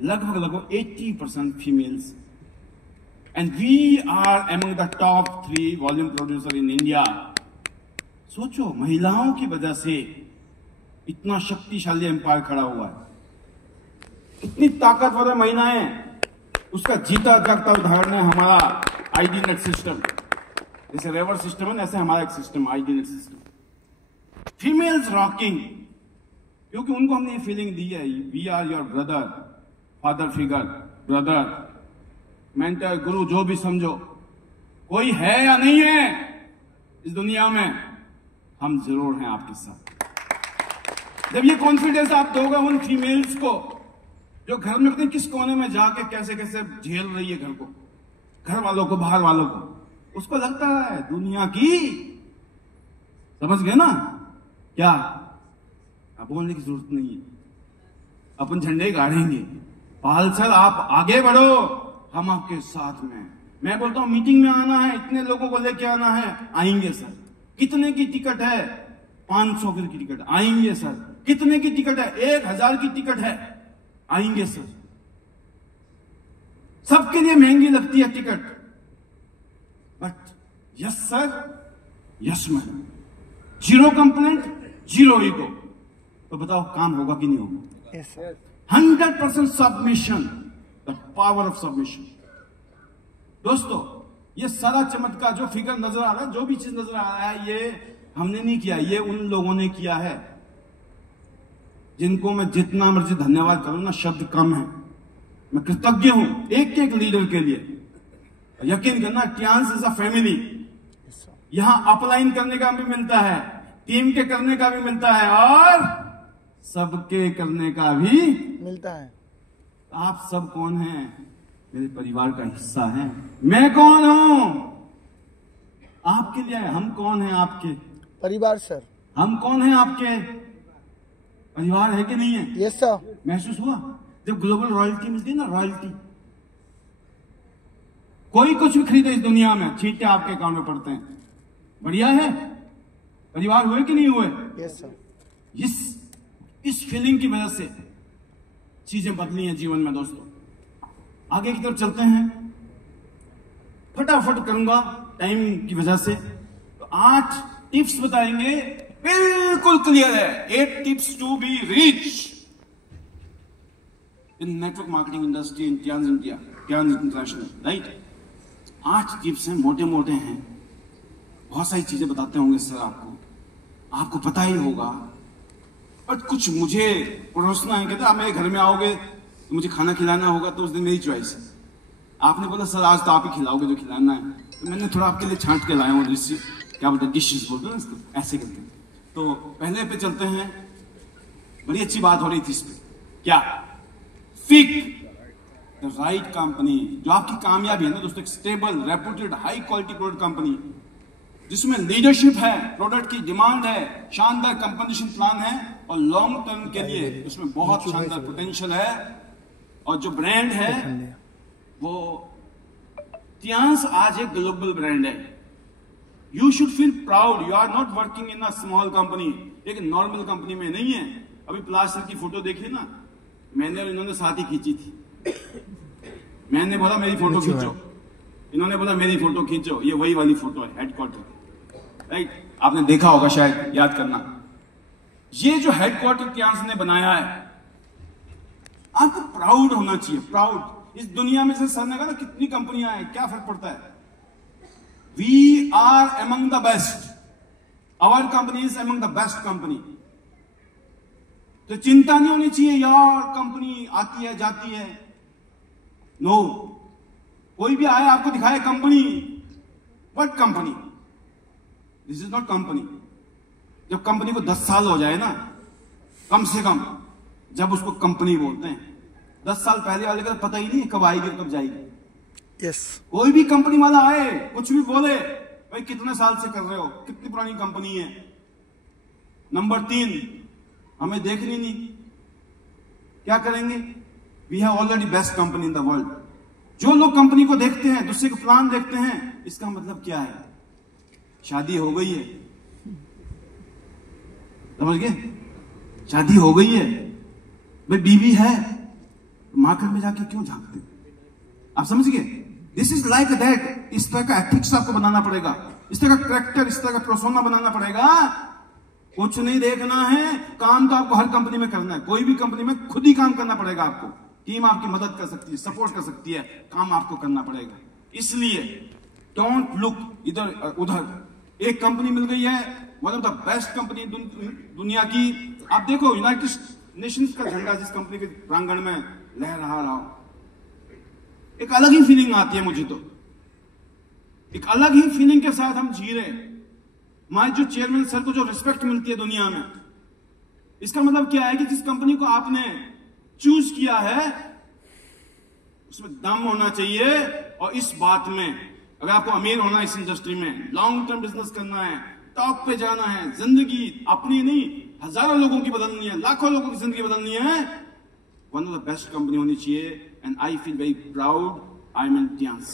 लगभग 80% females, and we are among the top 3 volume producer in India. सोचो, महिलाओं की वजह से इतना शक्तिशाली एम्पायर खड़ा हुआ है, इतनी ताकतवर है महिलाएं। उसका जीता जागता उदाहरण है हमारा आईडी नेट सिस्टम। जैसे रेवर सिस्टम है, ऐसे हमारा एक system ID net system. Females rocking, क्योंकि उनको हमने ये फीलिंग दी है, we are your brother, father figure, brother, mentor, guru, जो भी समझो। कोई है या नहीं है इस दुनिया में, हम जरूर हैं आपके साथ। जब ये कॉन्फिडेंस आप दोगे उन फीमेल्स को जो घर में अपने किस कोने में जाके कैसे कैसे झेल रही है घर को, घर वालों को, बाहर वालों को, उसको लगता है दुनिया की, समझ गए ना क्या? अब बोलने की जरूरत नहीं है, अपन झंडे गाड़ेंगे। पाल सर आप आगे बढ़ो, हम आपके साथ में। मैं बोलता हूं मीटिंग में आना है, इतने लोगों को लेके आना है, आएंगे सर। कितने की टिकट है? 500 की टिकट, आएंगे सर। कितने की टिकट है? 1000 की टिकट है, आएंगे सर। सबके लिए महंगी लगती है ticket, but yes sir, yes madam, zero complaint, zero ego. तो बताओ काम होगा कि नहीं होगा? Yes sir. 100% submission, the power of submission. दोस्तों, ये सारा चमत्कार जो फिगर नजर आ रहा है, जो भी चीज नजर आ रहा है, ये हमने नहीं किया, ये उन लोगों ने किया है जिनको मैं जितना मर्जी धन्यवाद करूं ना, शब्द कम है। मैं कृतज्ञ हूं एक एक लीडर के लिए। यकीन करना, टियांस इज अ फैमिली। यहां अपलाइन करने का भी मिलता है, टीम के करने का भी मिलता है, और सबके करने का भी मिलता है। आप सब कौन हैं? मेरे परिवार का हिस्सा हैं। मैं कौन हूं? आपके लिए हम कौन हैं? आपके परिवार सर। हम कौन हैं? आपके परिवार है कि नहीं है? Yes sir. महसूस हुआ जब ग्लोबल रॉयल्टी मिलती है ना, रॉयल्टी। कोई कुछ भी खरीदे इस दुनिया में, छींटे आपके अकाउंट में पड़ते हैं। बढ़िया है। परिवार हुए कि नहीं हुए? Yes sir. इस फीलिंग की वजह से चीजें बदली हैं जीवन में। दोस्तों, आगे की तरफ चलते हैं, फटाफट करूंगा टाइम की वजह से। तो 8 टिप्स बताएंगे, बिल्कुल क्लियर है। 8 tips to be rich in network marketing industry in Tiens India, Tiens international, right? 8 tips हैं, मोटे मोटे हैं। बहुत सारी चीजें बताते होंगे सर आपको पता ही होगा, बट कुछ मुझे परोसना है। कहते आप मेरे घर में आओगे तो मुझे खाना खिलाना होगा, तो उस दिन मेरी चॉइस है। आपने बोला सर आज तो आप ही खिलाओगे जो खिलाना है, तो मैंने थोड़ा आपके लिए छांट के लाया हूँ डिश, क्या बोलते हैं, डिशेस बोलते हैं इसको, ऐसे करके। तो पहले पे चलते हैं। बड़ी अच्छी बात हो रही थी इस पे, क्या? फिक द राइट कंपनी, जो आपकी कामयाबी है ना दोस्तों, एक stable, reputed, high quality product company जिसमें लीडरशिप है, प्रोडक्ट की डिमांड है, शानदार कंपनसेशन प्लान है और लॉन्ग टर्म के लिए उसमें बहुत शानदार पोटेंशियल है। और जो ब्रांड है वो टियांस आज एक ग्लोबल ब्रांड है। You should feel proud, you are not working in a small company, एक नॉर्मल कंपनी में नहीं है। अभी प्लास्टर की फोटो देखिए ना, मैंने और इन्होंने साथ ही खींची थी। मैंने बोला मेरी फोटो खींचो, इन्होंने बोला मेरी फोटो खींचो, ये वही वाली फोटो है हेडक्वार्टर, राइट? आपने देखा होगा शायद, याद करना। ये जो हेडक्वार्टर टियांस ने बनाया है, आपको प्राउड होना चाहिए, प्राउड। इस दुनिया में से सर ने कहा ना कितनी कंपनियां हैं, क्या फर्क पड़ता है? We are among the best, our company is among the best company. तो चिंता नहीं होनी चाहिए यार कंपनी आती है जाती है, नो। कोई भी आए आपको दिखाए company, what company? This is not company. जब कंपनी को 10 साल हो जाए ना कम से कम, जब उसको कंपनी बोलते हैं। 10 साल पहले वाले का पता ही नहीं कब आएगी कब जाएगी। यस। कोई भी कंपनी वाला आए कुछ भी बोले, भाई कितने साल से कर रहे हो, कितनी पुरानी कंपनी है। नंबर 3, हमें देखनी नहीं, क्या करेंगे? We have already best company in the world. जो लोग कंपनी को देखते हैं, दूसरे को प्लान देखते हैं, इसका मतलब क्या है? शादी हो गई है, समझ गए? शादी हो गई है, भाई बीवी है, मार्केट में जाके क्यों झांकते? आप समझ गए? This is like that. इस तरह का एथिक्स आपको बनाना पड़ेगा, इस तरह का कैरेक्टर, इस तरह का पर्सोना बनाना पड़ेगा। कुछ नहीं देखना है, काम तो आपको हर कंपनी में करना है। कोई भी कंपनी में खुद ही काम करना पड़ेगा आपको। टीम आपकी मदद कर सकती है, सपोर्ट कर सकती है, काम आपको करना पड़ेगा। इसलिए डोंट लुक इधर उधर। एक कंपनी मिल गई है, one of the best company दुनिया की। आप देखो यूनाइटेड नेशंस का झंडा जिस कंपनी के प्रांगण में लहरा रहा हो, एक अलग ही फीलिंग आती है मुझे। तो एक अलग ही फीलिंग के साथ हम जी रहे हैं। हमारे जो चेयरमैन सर को जो रिस्पेक्ट मिलती है दुनिया में, इसका मतलब क्या है कि जिस कंपनी को आपने चूज किया है उसमें दम होना चाहिए। और इस बात में अगर आपको अमीर होना है, इस इंडस्ट्री में लॉन्ग टर्म बिजनेस करना है, टॉप पे जाना है, जिंदगी अपनी नहीं हजारों लोगों की बदलनी है, लाखों लोगों की जिंदगी बदलनी है, one of the best company होनी चाहिए। And I feel very proud I am in Tiens.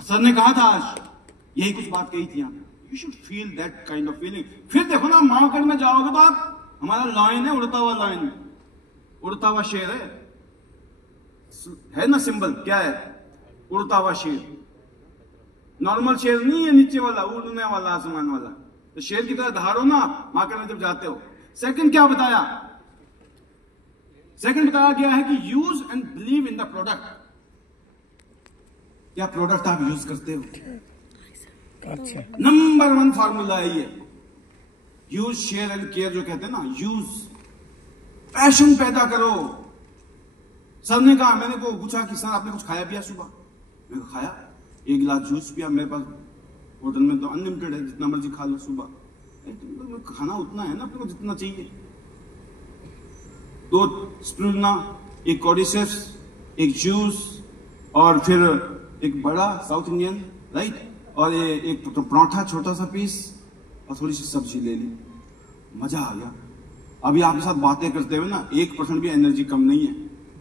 Sir ने कहा था आज, यही कुछ बात कही थी यहाँ, you should feel that kind of feeling. फिर देखो ना मार्केट में जाओगे तो आप, हमारा लाइन है उड़ता हुआ, लाइन उड़ता हुआ शेर है ना सिंबल, क्या है? उड़ता हुआ शेर। नॉर्मल शेर नहीं है नीचे वाला, उड़ने वाला, आसमान वाला। तो शेर की तरह धारो ना मार्केट में जब जाते हो। सेकंड क्या बताया? सेकंड बताया गया है कि use and believe in the product. क्या प्रोडक्ट आप यूज करते हो? अच्छा। नंबर 1 फार्मूला है ये, यूज शेयर एंड केयर, जो कहते हैं ना, यूज। पैशन पैदा करो। सर ने कहा, मैंने को पूछा कि सर आपने कुछ खाया पिया सुबह? मैंने कहा खाया, 1 गिलास जूस पिया। मेरे पास होटल में तो अनलिमिटेड है, जितना मर्जी खा लो सुबह। तो खाना उतना है ना अपने को जितना चाहिए। 2 स्प्रुलिना, 1 कॉर्डिसेप्स, 1 जूस, और फिर एक बड़ा साउथ इंडियन, राइट, और एक तो पराठा छोटा सा पीस, और थोड़ी सी सब्जी ले ली। मजा आ गया। अभी आपके साथ बातें करते हुए ना 1% भी एनर्जी कम नहीं है।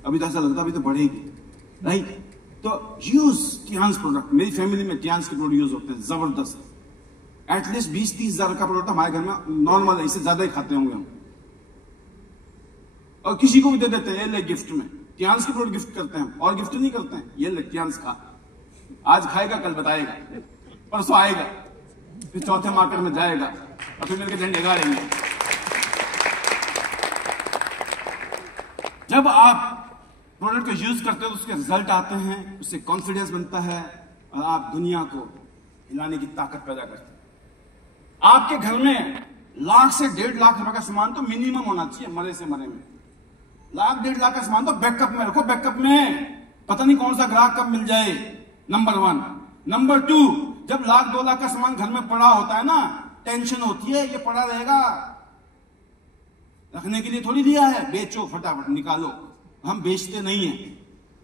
अभी तो ऐसा लगता अभी तो बढ़ेगी, राइट। तो यूज टियांस प्रोडक्ट। मेरी फैमिली में टियांस के प्रोडक्ट यूज होते हैं, जबरदस्त। एटलीस्ट 20-30 हजार का प्रोडक्ट हमारे घर में नॉर्मल है, इससे ज्यादा ही खाते होंगे हम। और किसी को भी दे देते हैं, ये ले गिफ्ट में। टियांस के प्रोडक्ट गिफ्ट करते हैं, और गिफ्ट नहीं करते हैं, ये ले टियांस खा। आज खाएगा, कल बताएगा, परसों आएगा, फिर चौथे मार्केट में जाएगा, और फिर मिलकर झंडे गाड़ेंगे। जब आप प्रोडक्ट को यूज करते हो तो उसके रिजल्ट आते हैं, उससे कॉन्फिडेंस बनता है, और आप दुनिया को हिलाने की ताकत पैदा करते हैं। आपके घर में 1 से 1.5 लाख रुपए का सामान तो मिनिमम होना चाहिए, मरे से मरे में। 1-1.5 लाख का सामान तो बैकअप में रखो। बैकअप में पता नहीं कौन सा ग्राहक कब मिल जाए, नंबर 1। नंबर 2, जब 1-2 लाख का सामान घर में पड़ा होता है ना, टेंशन होती है, ये पड़ा रहेगा, रखने के लिए थोड़ी दिया है, बेचो, फटाफट निकालो। हम बेचते नहीं हैं,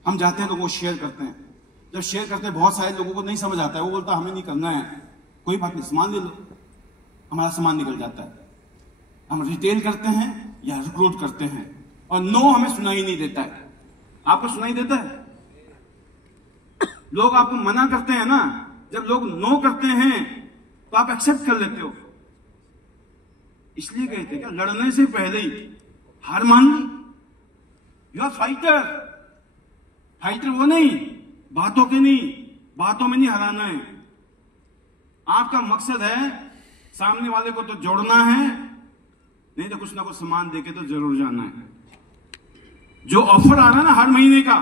हम जाते हैं लोगों को शेयर करते हैं। जब शेयर करते हैं बहुत सारे लोगों को नहीं समझ आता है, वो बोलता हमें नहीं करना है, कोई बात नहीं, सामान ले लो, हमारा सामान निकल जाता है। हम रिटेल करते हैं या रिक्रूट करते हैं, और नो हमें सुनाई नहीं देता है। आपको सुनाई देता है? लोग आपको मना करते हैं ना, जब लोग नो करते हैं तो आप एक्सेप्ट कर लेते हो। इसलिए कहते हैं क्या, लड़ने से पहले ही हार मान ली। You are fighter. फाइटर वो नहीं, बातों के नहीं, बातों में नहीं हराना है। आपका मकसद है सामने वाले को तो जोड़ना है, नहीं तो कुछ ना कुछ सामान देके तो जरूर जाना है। जो ऑफर आ रहा है ना हर महीने का,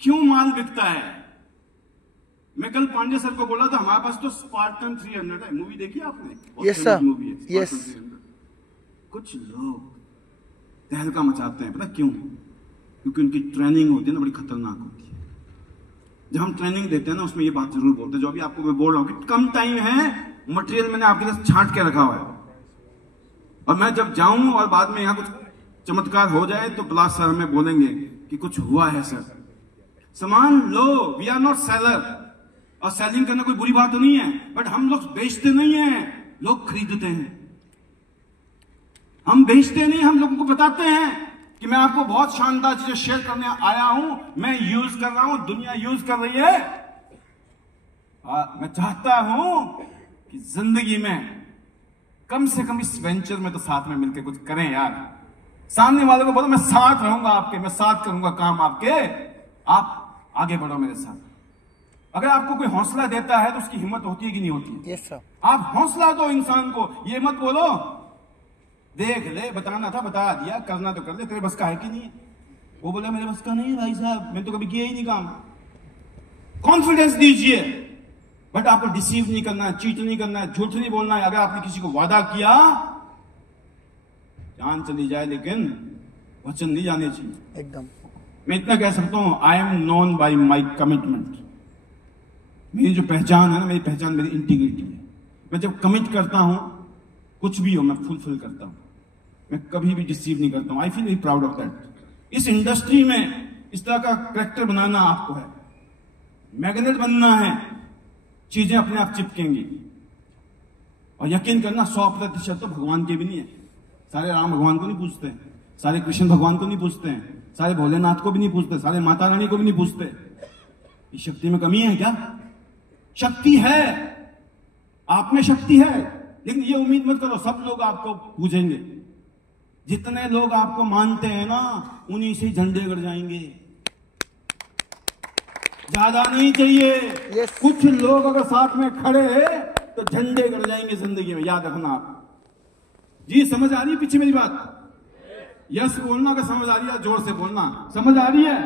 क्यों माल बिकता है? मैं कल पांडे सर को बोला था, हमारे पास तो स्पार्टन 300 है। मूवी देखी आपने? यस सर, मूवी है यस। Spartan 300। कुछ लोग तहलका मचाते हैं, पता क्यों? क्योंकि उनकी ट्रेनिंग होती है ना, बड़ी खतरनाक होती है। जब हम ट्रेनिंग देते हैं ना, उसमें ये बात जरूर बोलते हैं, जो अभी आपको मैं बोल रहा हूं कि कम टाइम है, मटेरियल मैंने आपके लिए छांट के रखा हुआ है, और मैं जब जाऊं और बाद में यहां कुछ चमत्कार हो जाए तो प्लास सर हमें बोलेंगे कि कुछ हुआ है सर। सामान लो, वी आर नॉट सेलर, और सेलिंग करना कोई बुरी बात तो नहीं है, बट हम लोग बेचते नहीं है, लोग खरीदते हैं। हम बेचते नहीं, हम लोगों को बताते हैं कि मैं आपको बहुत शानदार चीजें शेयर करने आया हूं, मैं यूज कर रहा हूं, दुनिया यूज कर रही है। मैं चाहता हूं कि जिंदगी में कम से कम इस वेंचर में तो साथ में मिलकर कुछ करें यार। सामने वाले को बोलो मैं साथ रहूंगा आपके, मैं साथ करूंगा काम आपके, आप आगे बढ़ो मेरे साथ। अगर आपको कोई हौसला देता है तो उसकी हिम्मत होती है कि नहीं होती है? Yes sir. आप हौसला दो इंसान को, ये मत बोलो देख ले, बताना था बता दिया, करना तो कर ले, तेरे बस का है कि नहीं है? वो बोला मेरे बस का नहीं है भाई साहब, मैंने तो कभी किया ही नहीं काम। कॉन्फिडेंस दीजिए, बट आपको डिसीव नहीं करना है, चीट नहीं करना है, झूठ नहीं बोलना है। अगर आपने किसी को वादा किया, जान चली जाए लेकिन वचन नहीं जाने चाहिए। एकदम। मैं इतना कह सकता हूं, I am known by my commitment. मेरी जो पहचान है ना, मेरी पहचान मेरी इंटीग्रिटी है। मैं जब कमिट करता हूं, कुछ भी हो मैं फुलफिल करता हूं, मैं कभी भी डिसीव नहीं करता हूं। आई feel very proud of that. इस इंडस्ट्री में इस तरह का कैरेक्टर बनाना आपको है, मैग्नेट बनना है, चीजें अपने आप चिपकेंगी। और यकीन करना 100% तो भगवान के भी नहीं है। सारे राम भगवान को नहीं पूछते, सारे कृष्ण भगवान को नहीं पूछते हैं, सारे भोलेनाथ को भी नहीं पूछते, सारे माता रानी को भी नहीं पूछते। ये शक्ति में कमी है क्या? शक्ति है, आप में शक्ति है, लेकिन ये उम्मीद मत करो सब लोग आपको पूजेंगे। जितने लोग आपको मानते हैं ना, उन्हीं से झंडे गड़ जाएंगे, ज्यादा नहीं चाहिए। Yes. कुछ लोग अगर साथ में खड़े हैं तो झंडे गड़ जाएंगे जिंदगी में, याद रखना आप। जी समझ आ रही है पीछे मेरी बात? यस बोलना, अगर समझ आ रही है जोर से बोलना। समझ आ रही है?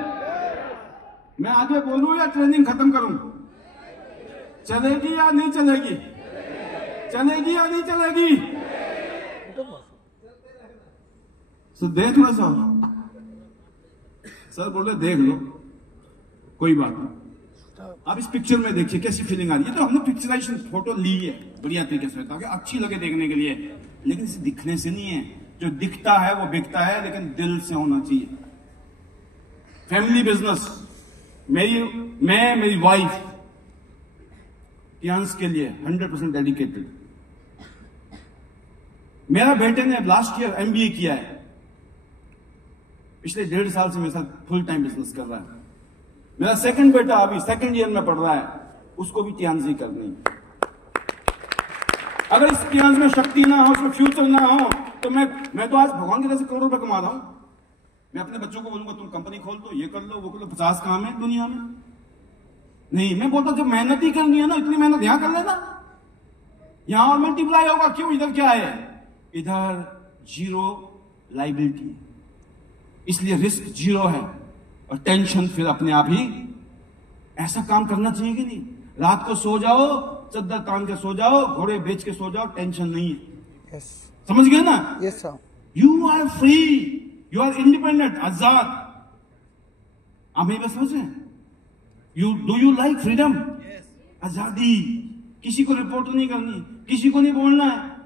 मैं आगे बोलूं या ट्रेनिंग खत्म करूं? चलेगी या नहीं चलेगी? चलेगी या नहीं चलेगी? तो देख लो सर बोल रहे देख लो, कोई बात नहीं। अब इस पिक्चर में देखिए कैसी फीलिंग आ रही है। तो हमने पिक्चराइजेशन फोटो ली है बढ़िया तरीके से, ताकि अच्छी लगे देखने के लिए, लेकिन इसे दिखने से नहीं है। जो दिखता है वो बिकता है, लेकिन दिल से होना चाहिए। फैमिली बिजनेस, मेरी वाइफ पियांस के लिए 100% डेडिकेटेड। मेरा बेटे ने लास्ट ईयर MBA किया है, पिछले 1.5 साल से मेरे साथ फुल टाइम बिजनेस कर रहा है। मेरा सेकंड बेटा अभी 2nd ईयर में पढ़ रहा है, उसको भी टियांसी करनी। अगर इस टियांस में शक्ति ना हो, उसमें फ्यूचर ना हो, तो मैं तो आज भगवान की तरह से करोड़ों रुपए कमा रहा हूं। मैं अपने बच्चों को बोलूंगा तुम कंपनी खोल दो, ये कर लो वो कर लो, 50 काम है दुनिया में। नहीं, मैं बोलता जब मेहनत ही करनी है ना, इतनी मेहनत यहां कर लेना, यहां और मल्टीप्लाई होगा। क्यों? इधर क्या है? इधर 0 लाइबिलिटी है, इसलिए रिस्क 0 है, और टेंशन फिर अपने आप ही। ऐसा काम करना चाहिए कि नहीं? रात को सो जाओ, चद्दर तान के सो जाओ, घोड़े बेच के सो जाओ, टेंशन नहीं है। यस। समझ गए ना? Yes sir. You are free, you are independent, आजाद। आप मेरी बात समझ रहे हैं? Do you like freedom? आजादी। किसी को रिपोर्ट नहीं करनी, किसी को नहीं बोलना है,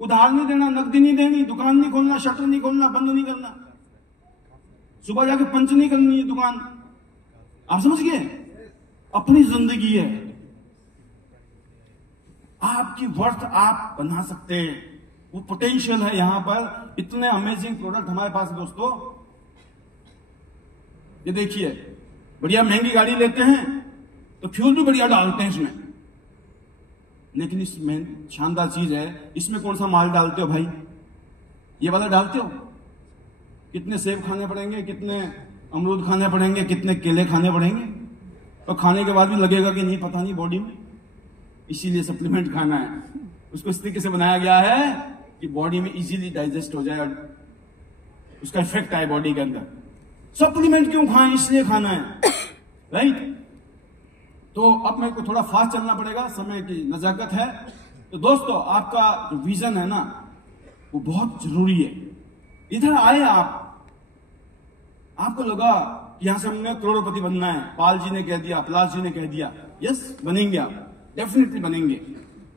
उधार नहीं देना, नकदी नहीं देनी, दुकान नहीं खोलना, शटर नहीं खोलना, बंद नहीं करना। सुबह जाके पंच नहीं करनी है दुकान। आप समझ गए? अपनी जिंदगी है, आपकी वर्थ आप बना सकते हैं, वो पोटेंशियल है यहां पर। इतने अमेजिंग प्रोडक्ट हमारे पास है दोस्तों। ये देखिए, बढ़िया महंगी गाड़ी लेते हैं तो फ्यूल भी बढ़िया डालते हैं इसमें, लेकिन इसमें शानदार चीज है, इसमें कौन सा माल डालते हो भाई? ये वाला डालते हो? कितने सेब खाने पड़ेंगे, कितने अमरूद खाने पड़ेंगे, कितने केले खाने पड़ेंगे, और खाने के बाद भी लगेगा कि नहीं पता नहीं बॉडी में। इसीलिए सप्लीमेंट खाना है, उसको इस तरीके से बनाया गया है कि बॉडी में इजीली डाइजेस्ट हो जाए और उसका इफेक्ट आए बॉडी के अंदर। सप्लीमेंट क्यों खाएं? इसलिए खाना है, राइट? तो अब मेरे को थोड़ा फास्ट चलना पड़ेगा, समय की नजाकत है। तो दोस्तों, आपका जो विजन है ना, वो बहुत जरूरी है। इधर आए आपको लगा कि यहां से हमने करोड़पति बनना है, पाल जी ने कह दिया, पलाश जी ने कह दिया, यस बनेंगे, आप डेफिनेटली बनेंगे,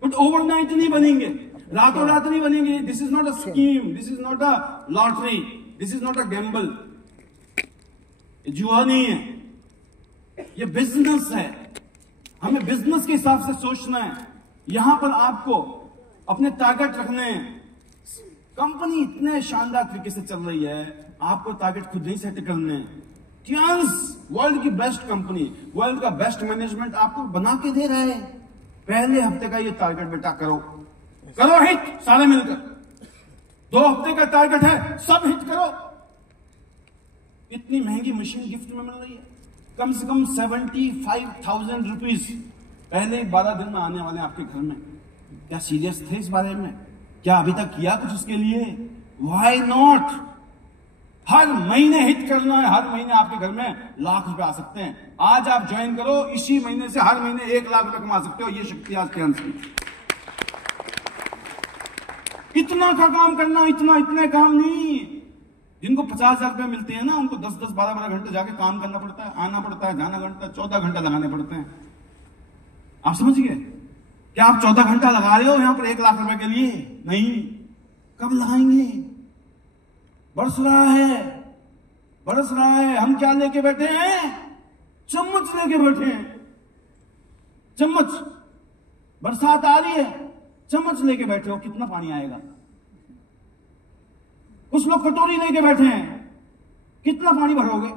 बट ओवरनाइट नहीं बनेंगे, रातों रात नहीं बनेंगे। This is not a scheme, this is not a lottery, this is not a gamble, जुआ नहीं है, ये बिजनेस है। हमें बिजनेस के हिसाब से सोचना है। यहां पर आपको अपने टारगेट रखने हैं। कंपनी इतने शानदार तरीके से चल रही है, आपको टारगेट खुद नहीं सेट करने हैं। टियांस वर्ल्ड की बेस्ट कंपनी, वर्ल्ड का बेस्ट मैनेजमेंट आपको बना के दे रहे हैं। पहले हफ्ते का ये टारगेट बेटा करो हिट, सारे मिलकर। 2 हफ्ते का टारगेट है, सब हिट करो। इतनी महंगी मशीन गिफ्ट में मिल रही है, कम से कम 75,000 रुपीज पहले 12 दिन में आने वाले आपके घर में। क्या सीरियस थे इस बारे में? क्या अभी तक किया कुछ उसके लिए? Why not? हर महीने हिट करना है, हर महीने आपके घर में लाख रुपए आ सकते हैं। आज आप ज्वाइन करो, इसी महीने से हर महीने 1 लाख रुपए कमा सकते हो। ये शक्ति आज के अंश की। इतना का काम करना, इतने काम नहीं। जिनको 50,000 रुपए मिलते हैं ना, उनको 10-10, 12-12 घंटे जाके काम करना पड़ता है, आना पड़ता है, जाना घंटा, 14 घंटा लगाने पड़ते हैं। आप समझ गए? क्या आप 14 घंटा लगा रहे हो यहां पर 1 लाख रुपए के लिए? नहीं। कब लगाएंगे? बरस रहा है। हम क्या लेके बैठे हैं? चम्मच लेके बैठे हैं। चम्मच, बरसात आ रही है, चम्मच लेके बैठे हो, कितना पानी आएगा? कुछ लोग कटोरी लेके बैठे हैं, कितना पानी भरोगे?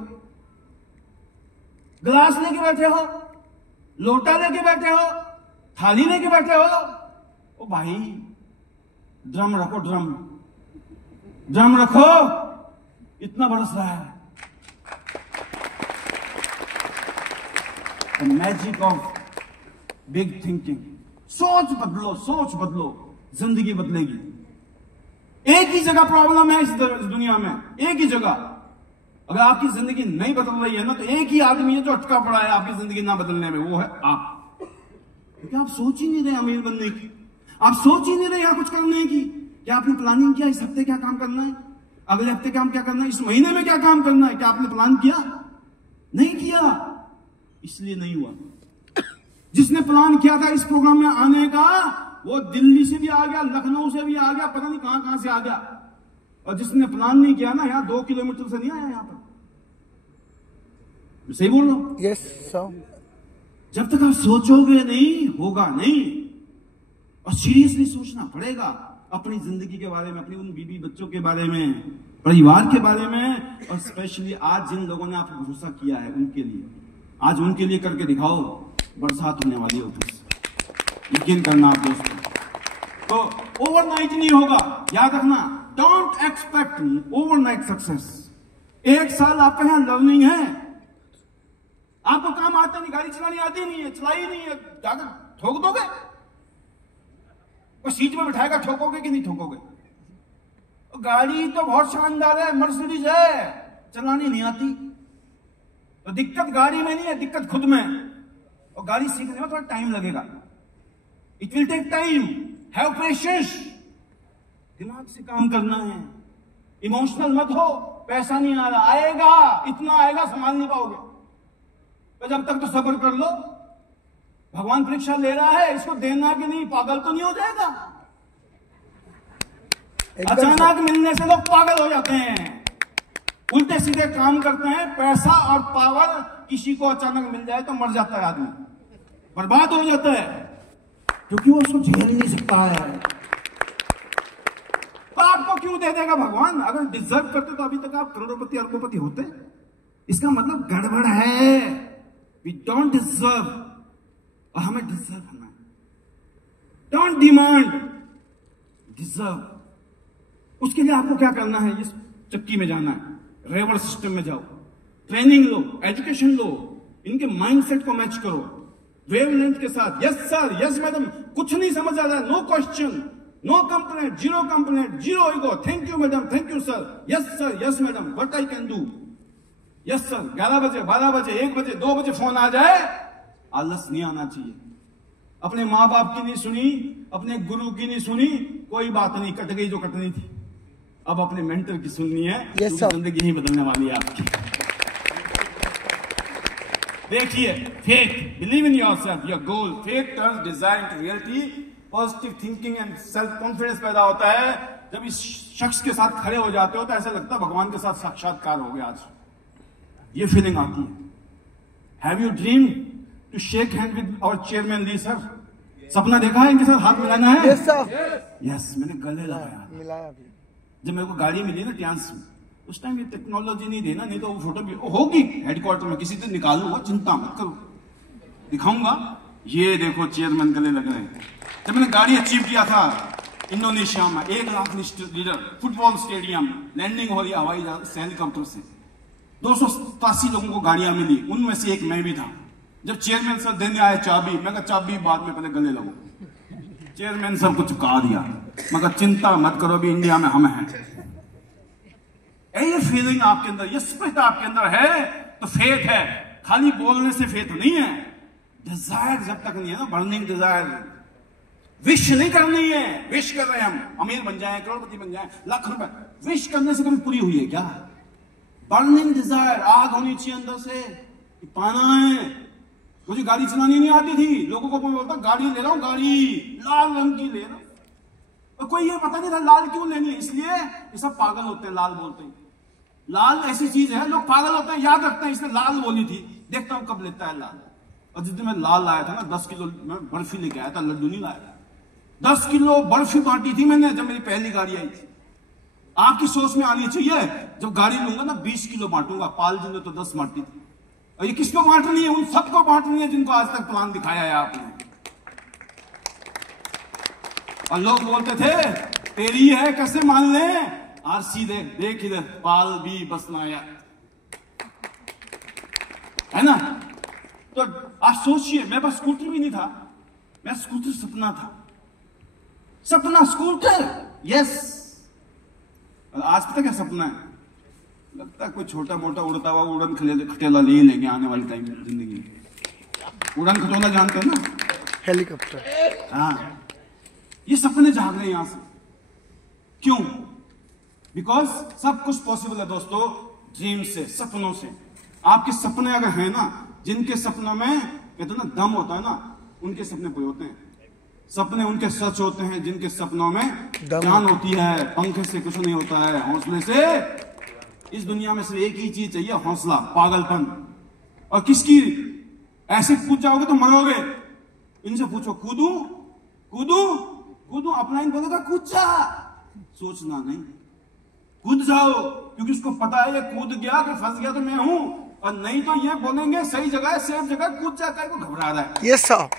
गिलास लेके बैठे हो, लोटा लेके बैठे हो, थाली लेके बैठे हो। ओ भाई, ड्रम रखो, ड्रम रखो। इतना बरस रहा है। The magic of big thinking. सोच बदलो, जिंदगी बदलेगी। एक ही जगह प्रॉब्लम है इस दुनिया में, एक ही जगह। अगर आपकी जिंदगी नहीं बदल रही है ना, तो एक ही आदमी है जो अटका पड़ा है आपकी जिंदगी ना बदलने में, वो है आप। क्योंकि आप सोच ही नहीं रहे अमीर बनने की, आप सोच ही नहीं रहे यहां कुछ करने की। क्या आपने प्लानिंग किया इस हफ्ते क्या काम करना है, अगले हफ्ते काम क्या करना है, इस महीने में क्या काम करना है? क्या आपने प्लान किया? नहीं किया, इसलिए नहीं हुआ। जिसने प्लान किया था इस प्रोग्राम में आने का, वो दिल्ली से भी आ गया, लखनऊ से भी आ गया, पता नहीं कहां से आ गया। और जिसने प्लान नहीं किया ना, यहां 2 किलोमीटर से नहीं आया यहां पर। सही बोल रहा हूं? Yes sir. जब तक आप सोचोगे नहीं, होगा नहीं। और सीरियसली सोचना पड़ेगा अपनी जिंदगी के बारे में, अपनी उन बीवी बच्चों के बारे में, परिवार के बारे में। और स्पेशली आज जिन लोगों ने आप पर भरोसा किया है उनके लिए, आज उनके लिए करके दिखाओ। बरसात होने वाली होगी, यकीन करना आप दोस्तों। तो ओवरनाइट नहीं होगा, याद रखना। Don't expect overnight success. 1 साल आपके यहां लर्निंग है, आपको काम आता नहीं, गाड़ी चलानी आती नहीं है, चलाई नहीं है, जाकर ठोक दोगे? और सीट में बिठाएगा, ठोकोगे कि नहीं ठोकोगे? गाड़ी तो बहुत शानदार है, मर्सिडीज है, चलानी नहीं आती। तो दिक्कत गाड़ी में नहीं है, दिक्कत खुद में। और गाड़ी सीखने में थोड़ा टाइम लगेगा, it will take time, have patience. दिमाग से काम करना है, इमोशनल मत हो। पैसा नहीं आ रहा, आएगा, इतना आएगा संभाल नहीं पाओगे, तो जब तक तो सब्र कर लो। भगवान परीक्षा ले रहा है, इसको देना कि नहीं, पागल तो नहीं हो जाएगा? अचानक मिलने से लोग पागल हो जाते हैं। उल्टे सीधे काम करते हैं। पैसा और पावर किसी को अचानक मिल जाए तो मर जाता है आदमी, बर्बाद हो जाता है, क्योंकि वो उसको झेल नहीं सकता है। तो आपको क्यों दे देगा भगवान? अगर डिजर्व करते तो अभी तक आप करोड़पति अरबपति होते। इसका मतलब गड़बड़ है। वी डोंट डिजर्व, और हमें डिजर्व करना है। Don't demand, deserve. उसके लिए आपको क्या करना है? इस चक्की में जाना है, रेवर सिस्टम में जाओ, ट्रेनिंग लो, एजुकेशन लो, इनके माइंडसेट को मैच करो वेवलेंथ के साथ। यस सर, यस मैडम, कुछ नहीं समझ आ रहा है, no question, no complaint, zero ego, thank you madam, thank you sir, yes sir, yes madam, what I can do, yes sir. 11 बजे, 12 बजे, 1 बजे, 2 बजे फोन आ जाए, आलस नहीं आना चाहिए। अपने माँ बाप की नहीं सुनी, अपने गुरु की नहीं सुनी, कोई बात नहीं, कट गई जो कटनी थी। अब अपने मेंटर की सुननी है, जिंदगी ही बदलने वाली है आपकी। देखिए, faith, believe in yourself, your goal, faith turns desire into reality, positive thinking and self confidence पैदा होता है। जब इस शख्स के साथ खड़े हो जाते हो तो ऐसा लगता है भगवान के साथ साक्षात्कार हो गया आज। ये फीलिंग आती है। Have you dream to shake hand with our chairman Li sir? सपना देखा है इनके साथ हाथ मिलाना है? यस सर, यस, मैंने गले लगाया, मिलाया भी। जब मेरे को गाड़ी मिली ना ट्रांस में, उस टाइम ये टेक्नोलॉजी नहीं थी ना, नहीं तो वो फोटो भी होगी हेडक्वार्टर में, किसी दिन निकालूंगा, चिंता मत करो, दिखाऊंगा। ये देखो चेयरमैन गले लग रहे हैं। जब मैंने गाड़ी अचीव किया था इंडोनेशिया में, 1 lakh litre football stadium, landing हो रही हवाई जहाज हेलीकॉप्टर से, 287 लोगों को गाड़ियां मिली, उनमें से एक मैं भी था। जब चेयरमैन सर देने आए चाबी, मैं कहा चाबी बाद में, पहले गले लगो। चेयरमैन सर को चुका दिया, मैं कहा चिंता मत करो, अभी इंडिया में हम हैं। ये फीलिंग आपके अंदर, ये स्पिरिट आपके अंदर है तो फेथ है। खाली बोलने से फेथ नहीं है। डिजायर जब तक नहीं है ना, बर्निंग डिजायर, विश नहीं करनी है। विश कर रहे हैं हम, अमीर बन जाएं, करोड़पति बन जाएं, लाख रुपए, विश करने से कभी पूरी हुई है क्या? बर्निंग डिजायर, आग होनी चाहिए अंदर से, पाना है। मुझे गाड़ी चलानी नहीं आती थी, लोगों को बोलता गाड़ी ले रहा हूं, गाड़ी लाल रंग की ले रहा हूं, और कोई ये पता नहीं था लाल क्यों लेनी है। इसलिए ये सब पागल होते हैं, लाल बोलते हैं। लाल ऐसी चीज है, लोग पागल होते हैं, याद रखते हैं इसने लाल बोली थी, देखता हूं कब लेता है लाल। और जिस दिन मैं लाल लाया था ना, 10 किलो मैं बर्फी लेके आया था, लड्डू नहीं लाया। 10 किलो बर्फी बांटी थी मैंने जब मेरी पहली गाड़ी आई थी। आपकी सोच में आनी चाहिए, जब गाड़ी लूंगा ना 20 किलो बांटूंगा। पाल जी ने तो 10 बांटी थी। और ये किसको बांटनी है? उन सबको बांटनी है जिनको आज तक प्लान दिखाया है आपने। और लोग बोलते थे तेरी है कैसे मान ले, आरसी देख इधर, पाल भी बसनाया, है ना। तो आप सोचिए, मेरे पास स्कूटर भी नहीं था, मेरा स्कूटर सपना था, सपना स्कूटर, यस। आज तक क्या सपना है? लगता है कोई छोटा मोटा उड़ता हुआ उड़न खटेला ले लेंगे आने वाले टाइम में जिंदगी में। उड़न खटोला जानते हैं ना, हेलीकॉप्टर। हाँ, ये सपने जाग रहे हैं यहां से। क्यों? बिकॉज सब कुछ पॉसिबल है दोस्तों, ड्रीम से, सपनों से। आपके सपने अगर है ना, जिनके सपनों में कहते ना दम होता है ना, उनके सपने पूरे होते हैं। सपने उनके सच होते हैं जिनके सपनों में जान होती है। पंखे से कुछ नहीं होता है, हौसले से। इस दुनिया में सिर्फ एक ही चीज चाहिए, हौसला, पागलपन। और किसकी ऐसे कूद जाओगे तो मरोगे। इनसे पूछो कूदू कूदू कूदू, अपना इन बोलेगा कूद जा, सोचना नहीं, कूद जाओ, क्योंकि उसको पता है ये कूद गया कि फंस गया तो मैं हूं। और नहीं तो ये बोलेंगे सही जगह है, सेफ जगह, कूद जाकर को घबरा रहा है। Yes sir.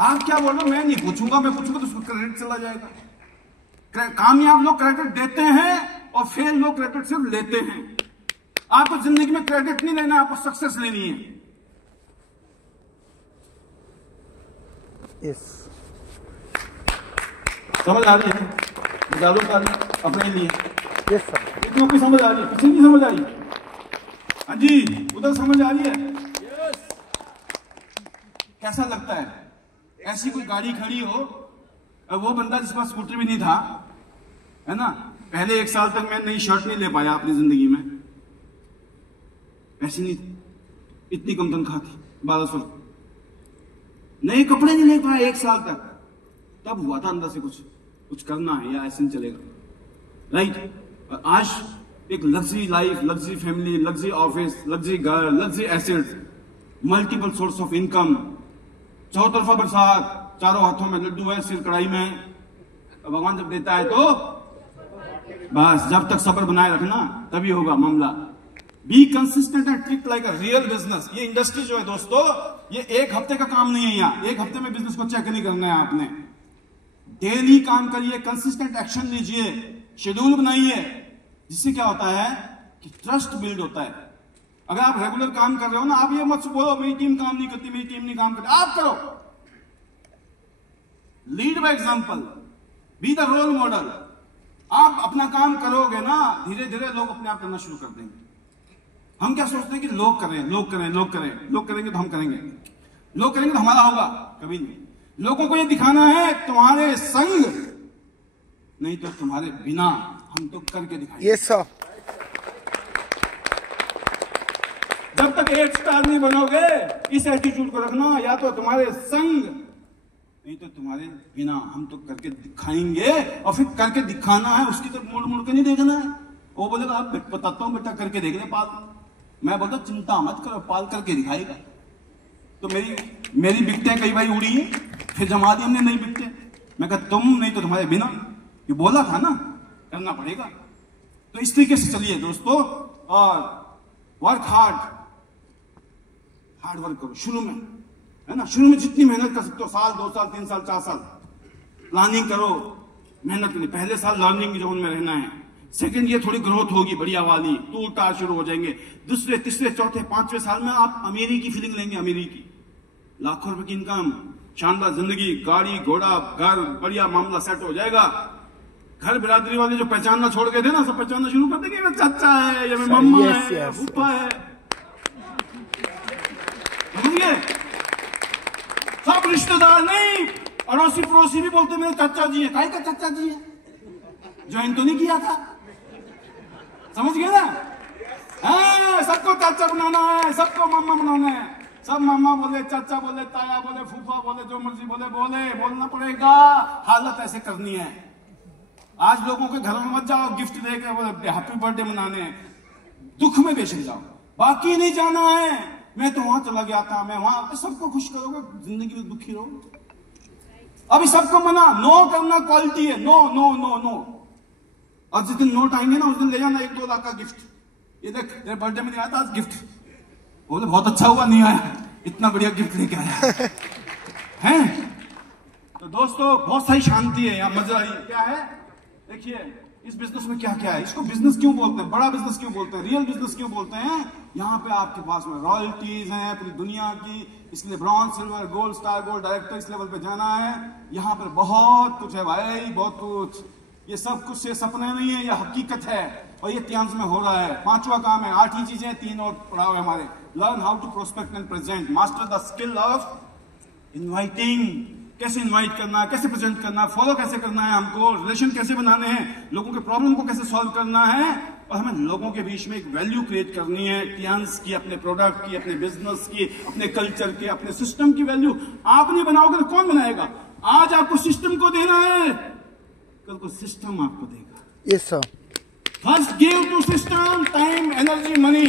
आप क्या बोल रहे हो? मैं नहीं पूछूंगा, मैं पूछूंगा तो उसको क्रेडिट चला जाएगा। कामयाब लोग क्रेडिट देते हैं और फेल लोग क्रेडिट सिर्फ लेते हैं। आपको जिंदगी में क्रेडिट नहीं लेना, आपको सक्सेस लेनी है। यस, समझ आ रही है? निकालो ताली अपने लिए। Yes sir. कितनों की समझ आ रही है? किसी की समझ आ रही है? हाँ जी, उधर समझ आ रही है? कैसा लगता है ऐसी कोई गाड़ी खड़ी हो और वो बंदा जिसके पास स्कूटर भी नहीं था, है ना, पहले 1 साल तक मैं नई शर्ट नहीं ले पाया अपनी जिंदगी में, ऐसी नहीं, इतनी कम तनख्वाह थी, 1200, नए कपड़े नहीं ले पाया 1 साल तक। तब हुआ था अंदर से कुछ करना है या ऐसे नहीं चलेगा, राइट। और आज एक luxury life, luxury family, luxury office, luxury घर, luxury assets, multiple source of income, चौतरफा बरसात, चारों हाथों में लड्डू है, सिर कढ़ाई में। भगवान जब देता है तो बस जब तक सब्र बनाए रखना तभी होगा मामला। Be consistent and treat like a real business. ये इंडस्ट्री जो है दोस्तों, ये एक हफ्ते का काम नहीं है। यहाँ एक हफ्ते में बिजनेस को चेक नहीं करना है आपने। डेली काम करिए, कंसिस्टेंट एक्शन लीजिए, शेड्यूल बनाइए, जिससे क्या होता है कि ट्रस्ट बिल्ड होता है। अगर आप रेगुलर काम कर रहे हो ना, आप ये मत बोलो मेरी टीम काम नहीं करती, मेरी टीम नहीं काम करती। आप करो, lead by example, be the role model. आप अपना काम करोगे ना, धीरे धीरे लोग अपने आप करना शुरू कर देंगे। हम क्या सोचते हैं कि लोग करें, लोग करें, लोग करें, लोग करेंगे तो हम करेंगे, लोग करेंगे तो हमारा होगा, कभी नहीं। लोगों को ये दिखाना है तुम्हारे संग नहीं तो तुम्हारे बिना हम तो करके दिखाएंगे। Yes sir. जब तक 8 स्टार नहीं बनोगे, इस एटीट्यूड को रखना, या तो तुम्हारे संग नहीं तो तुम्हारे बिना हम तो करके दिखाएंगे। और फिर करके दिखाना है, उसकी तरफ मुड़ मुड़ के नहीं देखना है। वो बोलेगा आप बताता हूं बेटा, करके देख ले पाल। मैं बोलता चिंता मत करो, पाल करके दिखाएगा। तो मेरी बिकटे कई बार उड़ी है, फिर जमा दी हमने नई बिकटे। मैं कहा तुम नहीं तो तुम्हारे बिना, ये बोला था ना, करना पड़ेगा। तो इस तरीके से चलिए दोस्तों, और वर्क हार्ड वर्क करो शुरू में, है ना। शुरू में जितनी मेहनत कर सकते हो, साल 2 साल 3 साल 4 साल प्लानिंग करो मेहनत के लिए। पहले साल लर्निंग जोन में रहना है, सेकंड ये थोड़ी ग्रोथ होगी बढ़िया वाली, टूर टार शुरू हो जाएंगे। दूसरे तीसरे चौथे 5वें साल में आप अमीरी की फीलिंग लेंगे। अमीरी की, लाखों रुपए की इनकम, शानदार जिंदगी, गाड़ी घोड़ा घर, बढ़िया मामला सेट हो जाएगा। घर बिरादरी वाले जो पहचानना छोड़ गए थे ना, सब पहचानना शुरू कर देंगे। ये चाचा है, ये मम्मा है, फूफा है, समझिए। सब रिश्तेदार नहीं, अड़ोसी पड़ोसी भी बोलते मेरे चाचा जी है। काहे का चाचा जी है? ज्वाइन तो नहीं किया था, समझ गए ना। सबको चाचा बनाना है, सबको मम्मा बनाना है। सब मामा बोले, चाचा बोले, ताया बोले, फूफा बोले, जो मर्जी बोले, बोलना पड़ेगा। हालत ऐसे करनी है। आज लोगों के घरों में मत जाओ गिफ्ट देकर बोले हैप्पी बर्थडे मनाने, दुख में बेचने जाओ। बाकी नहीं जाना है, मैं तो वहां चला गया था, मैं वहां। सबको खुश करोगे, जिंदगी में दुखी रहो। अभी सबको मना, नो करना क्वालिटी है। No no no no. और जिस दिन नोट आएंगे ना, उस दिन ले जाना 1-2 लाख का गिफ्ट। ये देख तेरे बर्थडे में नहीं आया था आज गिफ्ट, बोले बहुत अच्छा हुआ नहीं आया, इतना बढ़िया गिफ्ट लेके आया हैं। तो दोस्तों बहुत सारी शांति है यहाँ, मजा आई। क्या है देखिए, इस बिजनेस में क्या क्या है। इसको बिजनेस क्यों बोलते हैं, बड़ा बिजनेस क्यों बोलते हैं, रियल बिजनेस क्यों बोलते हैं। यहाँ पे आपके पास में रॉयल्टीज हैं पूरी दुनिया की। इसके लिए bronze, silver, gold, star gold, director इस लेवल पे जाना है। यहाँ पर बहुत कुछ है भाई, बहुत कुछ। ये सब कुछ ये सपने नहीं है, ये हकीकत है। और ये तियांस में हो रहा है। 5वां काम है, 8 ही चीजें, 3 और पढ़ा हुआ है हमारे। Learn how to prospect and present, master the skill of inviting. कैसे इनवाइट करना है, कैसे प्रेजेंट करना है, फॉलो कैसे करना है, हमको रिलेशन कैसे बनाने हैं, लोगों के प्रॉब्लम को कैसे सॉल्व करना है। और हमें लोगों के बीच में एक वैल्यू क्रिएट करनी है, टियांस की, अपने प्रोडक्ट की, अपने बिजनेस की, अपने कल्चर की, अपने सिस्टम की वैल्यू। आप नहीं बनाओगे तो कौन बनाएगा। आज आपको सिस्टम को देना है, कल को सिस्टम आपको देगा। Yes sir. First give to system time, energy, money.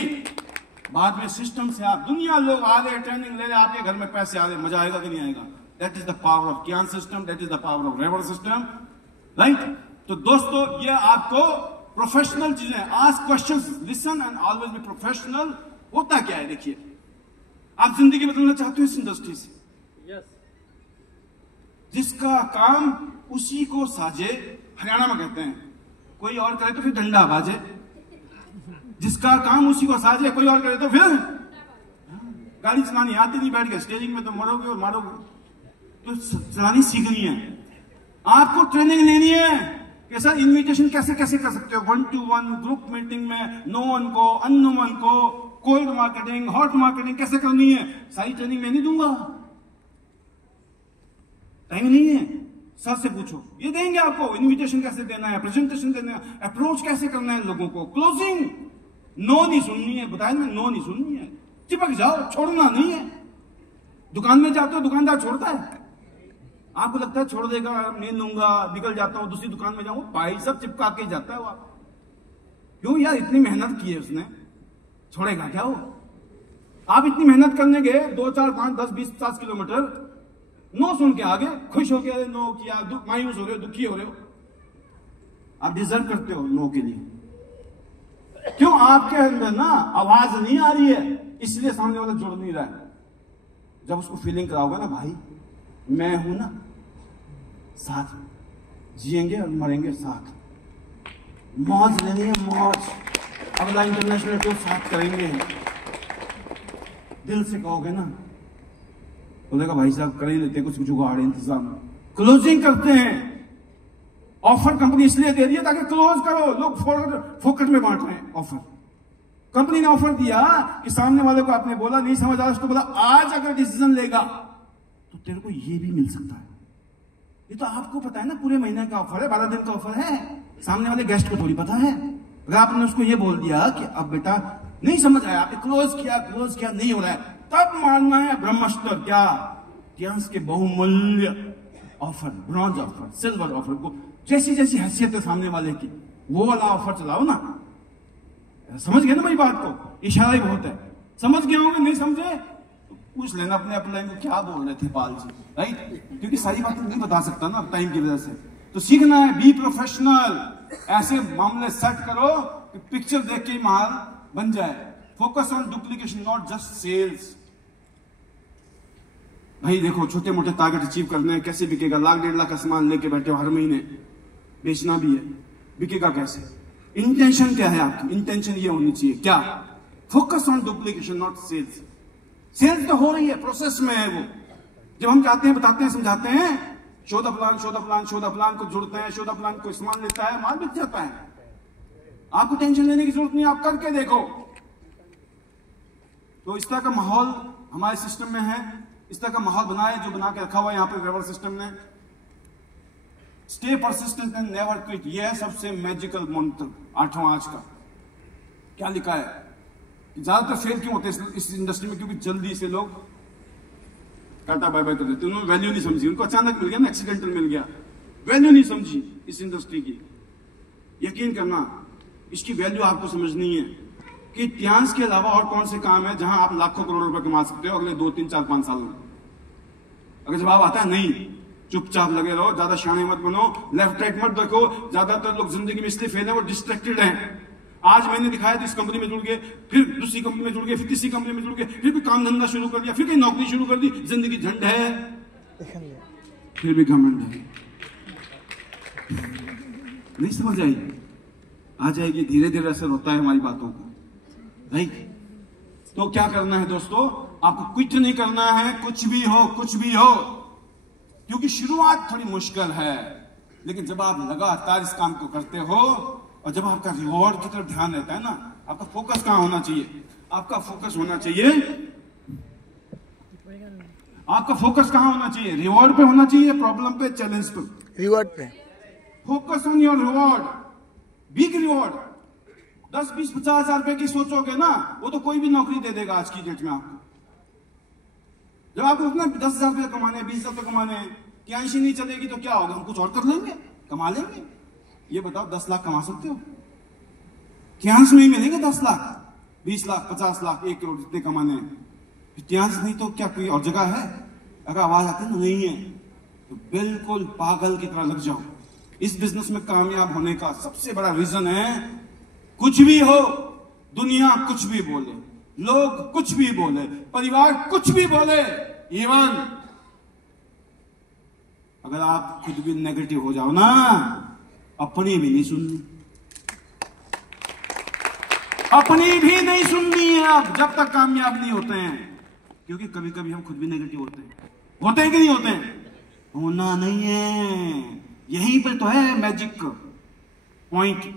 बाद में सिस्टम से आप, दुनिया लोग आ रहे, ट्रेनिंग ले रहे, आपके घर में पैसे आ रहे, मजा आएगा कि नहीं आएगा। That is the power of कियान system, that is the power of रेवर सिस्टम, राइट। तो दोस्तों ये आपको प्रोफेशनल चीजें, ask questions, listen and always be professional. होता क्या है देखिए, आप जिंदगी बदलना चाहते हो इस इंडस्ट्री से। जिसका काम उसी को साजे, हरियाणा में कहते हैं, कोई और करे तो फिर डंडा बाजे। जिसका काम उसी को साजे, कोई और करे तो फिर गाड़ी चलानी आती नहीं, बैठ के स्टेजिंग में तो मरोगे और मारोगे। तो चलानी सीखनी है, आपको ट्रेनिंग लेनी है कि सर इन्विटेशन कैसे कैसे कर सकते हो। 1-to-1 ग्रुप मीटिंग में नोन को, अननोन को, कोल्ड मार्केटिंग, हॉट मार्केटिंग कैसे करनी है, सारी ट्रेनिंग मैं नहीं दूंगा, टाइम नहीं है। सर से पूछो, ये देंगे आपको। इनविटेशन कैसे देना है, प्रेजेंटेशन देना है, अप्रोच कैसे करना है लोगों को, क्लोजिंग। नो नहीं सुननी है, बताया ना, नो नहीं सुननी है। चिपक जाओ, छोड़ना नहीं है। दुकान में जाते हो, दुकानदार छोड़ता है, आपको लगता है छोड़ देगा, नहीं लूंगा, निकल जाता हूं, दूसरी दुकान में जाऊं, भाई सब चिपका के जाता है वो। क्यों यार, इतनी मेहनत की है उसने, छोड़ेगा क्या वो? आप इतनी मेहनत करने गए 2, 4, 5, 10, 20, 50 किलोमीटर, नो सुन के आगे खुश हो गए, नो किया, मायूस हो रहे हो, दुखी हो रहे हो। आप डिजर्व करते हो नो के लिए। क्यों? आपके अंदर ना आवाज नहीं आ रही है, इसलिए सामने वाला जुड़ नहीं रहा है। जब उसको फीलिंग कराओगे ना, भाई मैं हूं ना, साथ जिएंगे और मरेंगे साथ, मौज लेनी है मौज, अगला इंटरनेशनल टूर साथ करेंगे, दिल से कहोगे ना, बोलेगा भाई साहब कर ही लेते कुछ जुगाड़ इंतजाम। क्लोजिंग करते हैं, ऑफर कंपनी इसलिए दे रही है ताकि क्लोज करो, लोग फोकट में बांट रहे हैं ऑफर। कंपनी ने ऑफर दिया कि सामने वाले को आपने बोला नहीं समझ आ, उसको बोला आज अगर डिसीजन लेगा तो तेरे को ये भी मिल सकता है। ये तो आपको पता है ना, पूरे महीने का ऑफर है, 12 दिन का ऑफर है, सामने वाले गेस्ट को थोड़ी पता है। अगर आपने उसको ये बोल दिया कि अब बेटा नहीं समझ आया, आपने क्लोज किया नहीं हो रहा है, तब मानना है ब्रह्मास्त्र क्या, इतिहास के बहुमूल्य offer, bronze offer, silver offer को, जैसी जैसी हैसियत है सामने वाले की, वो वाला ऑफर चलाओ ना। समझ गए ना मेरी बात को? इशारा ही बहुत है। समझ गए होंगे, नहीं समझे तो पूछ लेना अपने अपलाइन को क्या बोल रहे थे पाल जी, राइट? क्योंकि सारी बातें नहीं बता सकता ना टाइम की वजह से। तो सीखना है, बी प्रोफेशनल, ऐसे मामले सेट करो कि पिक्चर देख के ही माल बन जाए। Focus on duplication, not just sales. भाई देखो, छोटे मोटे टारगेट अचीव करने हैं, कैसे बिकेगा? 1,00,000 1.5 लाख का सामान लेके बैठे हो, हर महीने बेचना भी है, बिकेगा कैसे? इंटेंशन क्या है आपकी? इंटेंशन ये होनी चाहिए क्या? Focus on duplication not sales. Sales तो हो रही है, प्रोसेस में है वो। जब हम जाते हैं, बताते हैं, समझाते हैं, शो द प्लान को जुड़ते हैं, शो द प्लान को सामान लेता है, माल बिक जाता है। आपको टेंशन लेने की जरूरत नहीं, आप करके देखो। तो इस तरह का माहौल हमारे सिस्टम में है, इस तरह का माहौल बनाए जो बना के रखा हुआ है यहाँ पे वेवर सिस्टम ने। Stay persistent and never quit, ये है सबसे मैजिकल मंत्र 8वां आज का। क्या लिखा है कि ज्यादातर फेल क्यों होते हैं इस इंडस्ट्री में? क्योंकि जल्दी से लोग टाटा बाय बाय कर देते, उन्होंने वैल्यू नहीं समझी, उनको अचानक मिल गया ना, एक्सीडेंटल मिल गया, वैल्यू नहीं समझी इस इंडस्ट्री की। यकीन करना, इसकी वैल्यू आपको समझनी है कि इतिहास के अलावा और कौन से काम है जहां आप लाखों करोड़ रुपए कमा सकते हो अगले 2, 3, 4, 5 साल में। अगर जवाब आता है नहीं, चुपचाप लगे रहो, ज्यादा शाणे मत बनो, लेफ्ट राइट मत देखो। ज्यादातर लोग जिंदगी में इसलिए फेल है, वो डिस्ट्रैक्टेड हैं। आज मैंने दिखाया तो इस कंपनी में जुड़ गए, फिर दूसरी कंपनी में जुड़ गए, फिर तीसरी कंपनी में जुड़ गए, फिर भी काम धंधा शुरू कर दिया, फिर कहीं नौकरी शुरू कर दी, जिंदगी झंड है, फिर भी घमंड है। नहीं समझ आई? आ जाएगी, धीरे धीरे असर होता है हमारी बातों का, राइट? तो क्या करना है दोस्तों? आपको क्विट नहीं करना है, कुछ भी हो, क्योंकि शुरुआत थोड़ी मुश्किल है, लेकिन जब आप लगातार इस काम को करते हो और जब आपका रिवॉर्ड की तरफ ध्यान रहता है ना, आपका फोकस कहां होना चाहिए? आपका फोकस होना चाहिए, आपका फोकस कहां होना चाहिए? रिवॉर्ड पे होना चाहिए, प्रॉब्लम पे, चैलेंज पे? रिवॉर्ड पे। Focus on your reward, big reward. 10, 20, 50 हजार रुपए की सोचोगे ना, वो तो कोई भी नौकरी दे देगा आज की डेट में आपको। जब आपको उतना 10,000 रुपये कमाने, 20,000 रुपये कमाने, क्यांशी नहीं चलेगी तो क्या होगा? हम कुछ और कर लेंगे, कमा लेंगे। ये बताओ, 10 लाख कमा सकते हो? क्यांश में ही मिलेंगे 10 लाख, 20 लाख, 50 लाख, 1 करोड़ जितने कमाने हैं। क्यांश नहीं तो क्या कोई और जगह है? अगर आवाज आती है ना नहीं है, तो बिल्कुल पागल की तरह लग जाओ। इस बिजनेस में कामयाब होने का सबसे बड़ा रीजन है, कुछ भी हो, दुनिया कुछ भी बोले, लोग कुछ भी बोले, परिवार कुछ भी बोले, इवन अगर आप खुद भी नेगेटिव हो जाओ ना, अपनी भी नहीं सुननी, अपनी भी नहीं सुननी है आप, जब तक कामयाब नहीं होते हैं। क्योंकि कभी कभी हम खुद भी नेगेटिव होते हैं कि नहीं होते हैं? होना नहीं है, यहीं पर तो है मैजिक पॉइंट।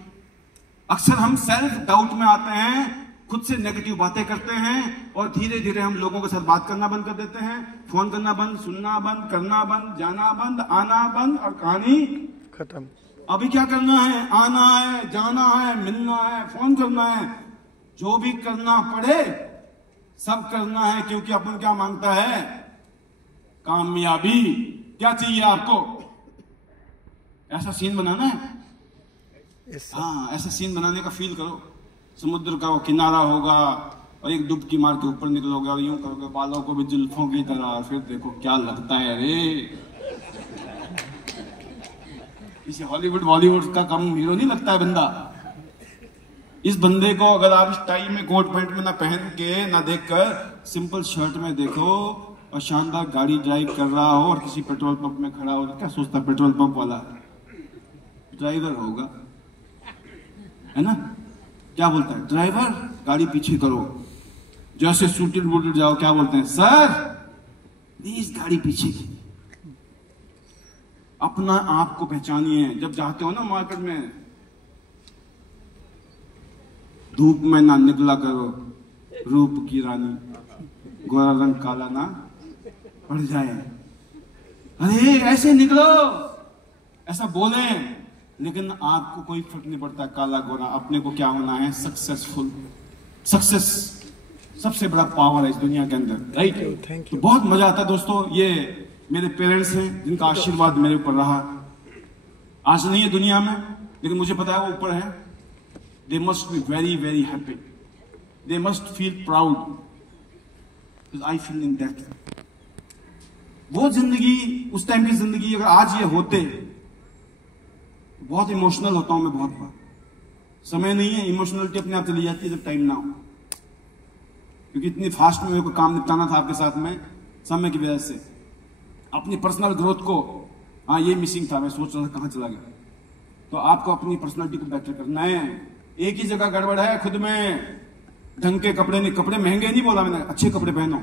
अक्सर हम सेल्फ डाउट में आते हैं, खुद से नेगेटिव बातें करते हैं और धीरे धीरे हम लोगों के साथ बात करना बंद कर देते हैं, फोन करना बंद, सुनना बंद, करना बंद, जाना बंद, आना बंद, और कहानी खत्म। अभी क्या करना है? आना है, जाना है, मिलना है, फोन करना है, जो भी करना पड़े सब करना है। क्योंकि अपन क्या मांगता है? कामयाबी। क्या चाहिए आपको? ऐसा सीन बनाना है, Yes, sir. हाँ, ऐसा सीन बनाने का फील करो। समुद्र का वो किनारा होगा और एक डुबकी मार के ऊपर निकलोगे और यूं करोगे बालों को भी जुल्फों की तरह, फिर देखो क्या लगता है रे। इसे हॉलीवुड बॉलीवुड का कम हीरो नहीं लगता है बंदा। इस बंदे को अगर आप इस टाई में कोट पैंट में ना पहन के ना देखकर सिंपल शर्ट में देखो और शानदार गाड़ी ड्राइव कर रहा हो और किसी पेट्रोल पंप में खड़ा हो, तो क्या सोचता है पेट्रोल पंप वाला? ड्राइवर होगा, है ना? क्या बोलता है? ड्राइवर गाड़ी पीछे करो। जैसे सूटेड बूटेड जाओ, क्या बोलते हैं? सर प्लीज गाड़ी पीछे की। अपना आप को पहचानिए। जब जाते हो ना मार्केट में, धूप में ना निकला करो रूप की रानी, गोरा रंग काला ना पड़ जाए। अरे ऐसे निकलो, ऐसा बोले, लेकिन आपको कोई फर्क नहीं पड़ता काला गोरा। अपने को क्या होना है? सक्सेसफुल। सक्सेस सबसे बड़ा पावर है इस दुनिया के अंदर, राइट? Thank तो you. बहुत मजा आता है दोस्तों। ये मेरे पेरेंट्स हैं जिनका आशीर्वाद मेरे ऊपर रहा। आज नहीं है दुनिया में, लेकिन मुझे पता है वो ऊपर है। They must be very, very happy. They must feel proud. Because I feel in that. वो जिंदगी, उस टाइम की जिंदगी अगर आज ये होते, बहुत इमोशनल होता हूं मैं बहुत बार। समय नहीं है, इमोशनलिटी अपने आप चली जाती है जब टाइम ना हो, क्योंकि इतनी फास्ट में मेरे को काम निपटाना था आपके साथ में समय की वजह से। अपनी पर्सनल ग्रोथ को, हाँ ये मिसिंग था, मैं सोच रहा था कहां चला गया। तो आपको अपनी पर्सनालिटी को बेटर करना है। एक ही जगह गड़बड़ है खुद में। ढंग के कपड़े नहीं, कपड़े महंगे नहीं बोला मैंने, अच्छे कपड़े पहनो,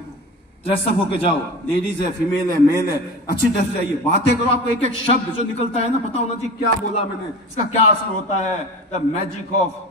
ड्रेसअप होके जाओ। लेडीज है, फीमेल है, मेल है, अच्छी ड्रेस चाहिए। बातें करो, आपको एक एक शब्द जो निकलता है ना पता होना चाहिए क्या बोला मैंने, इसका क्या असर होता है। The magic of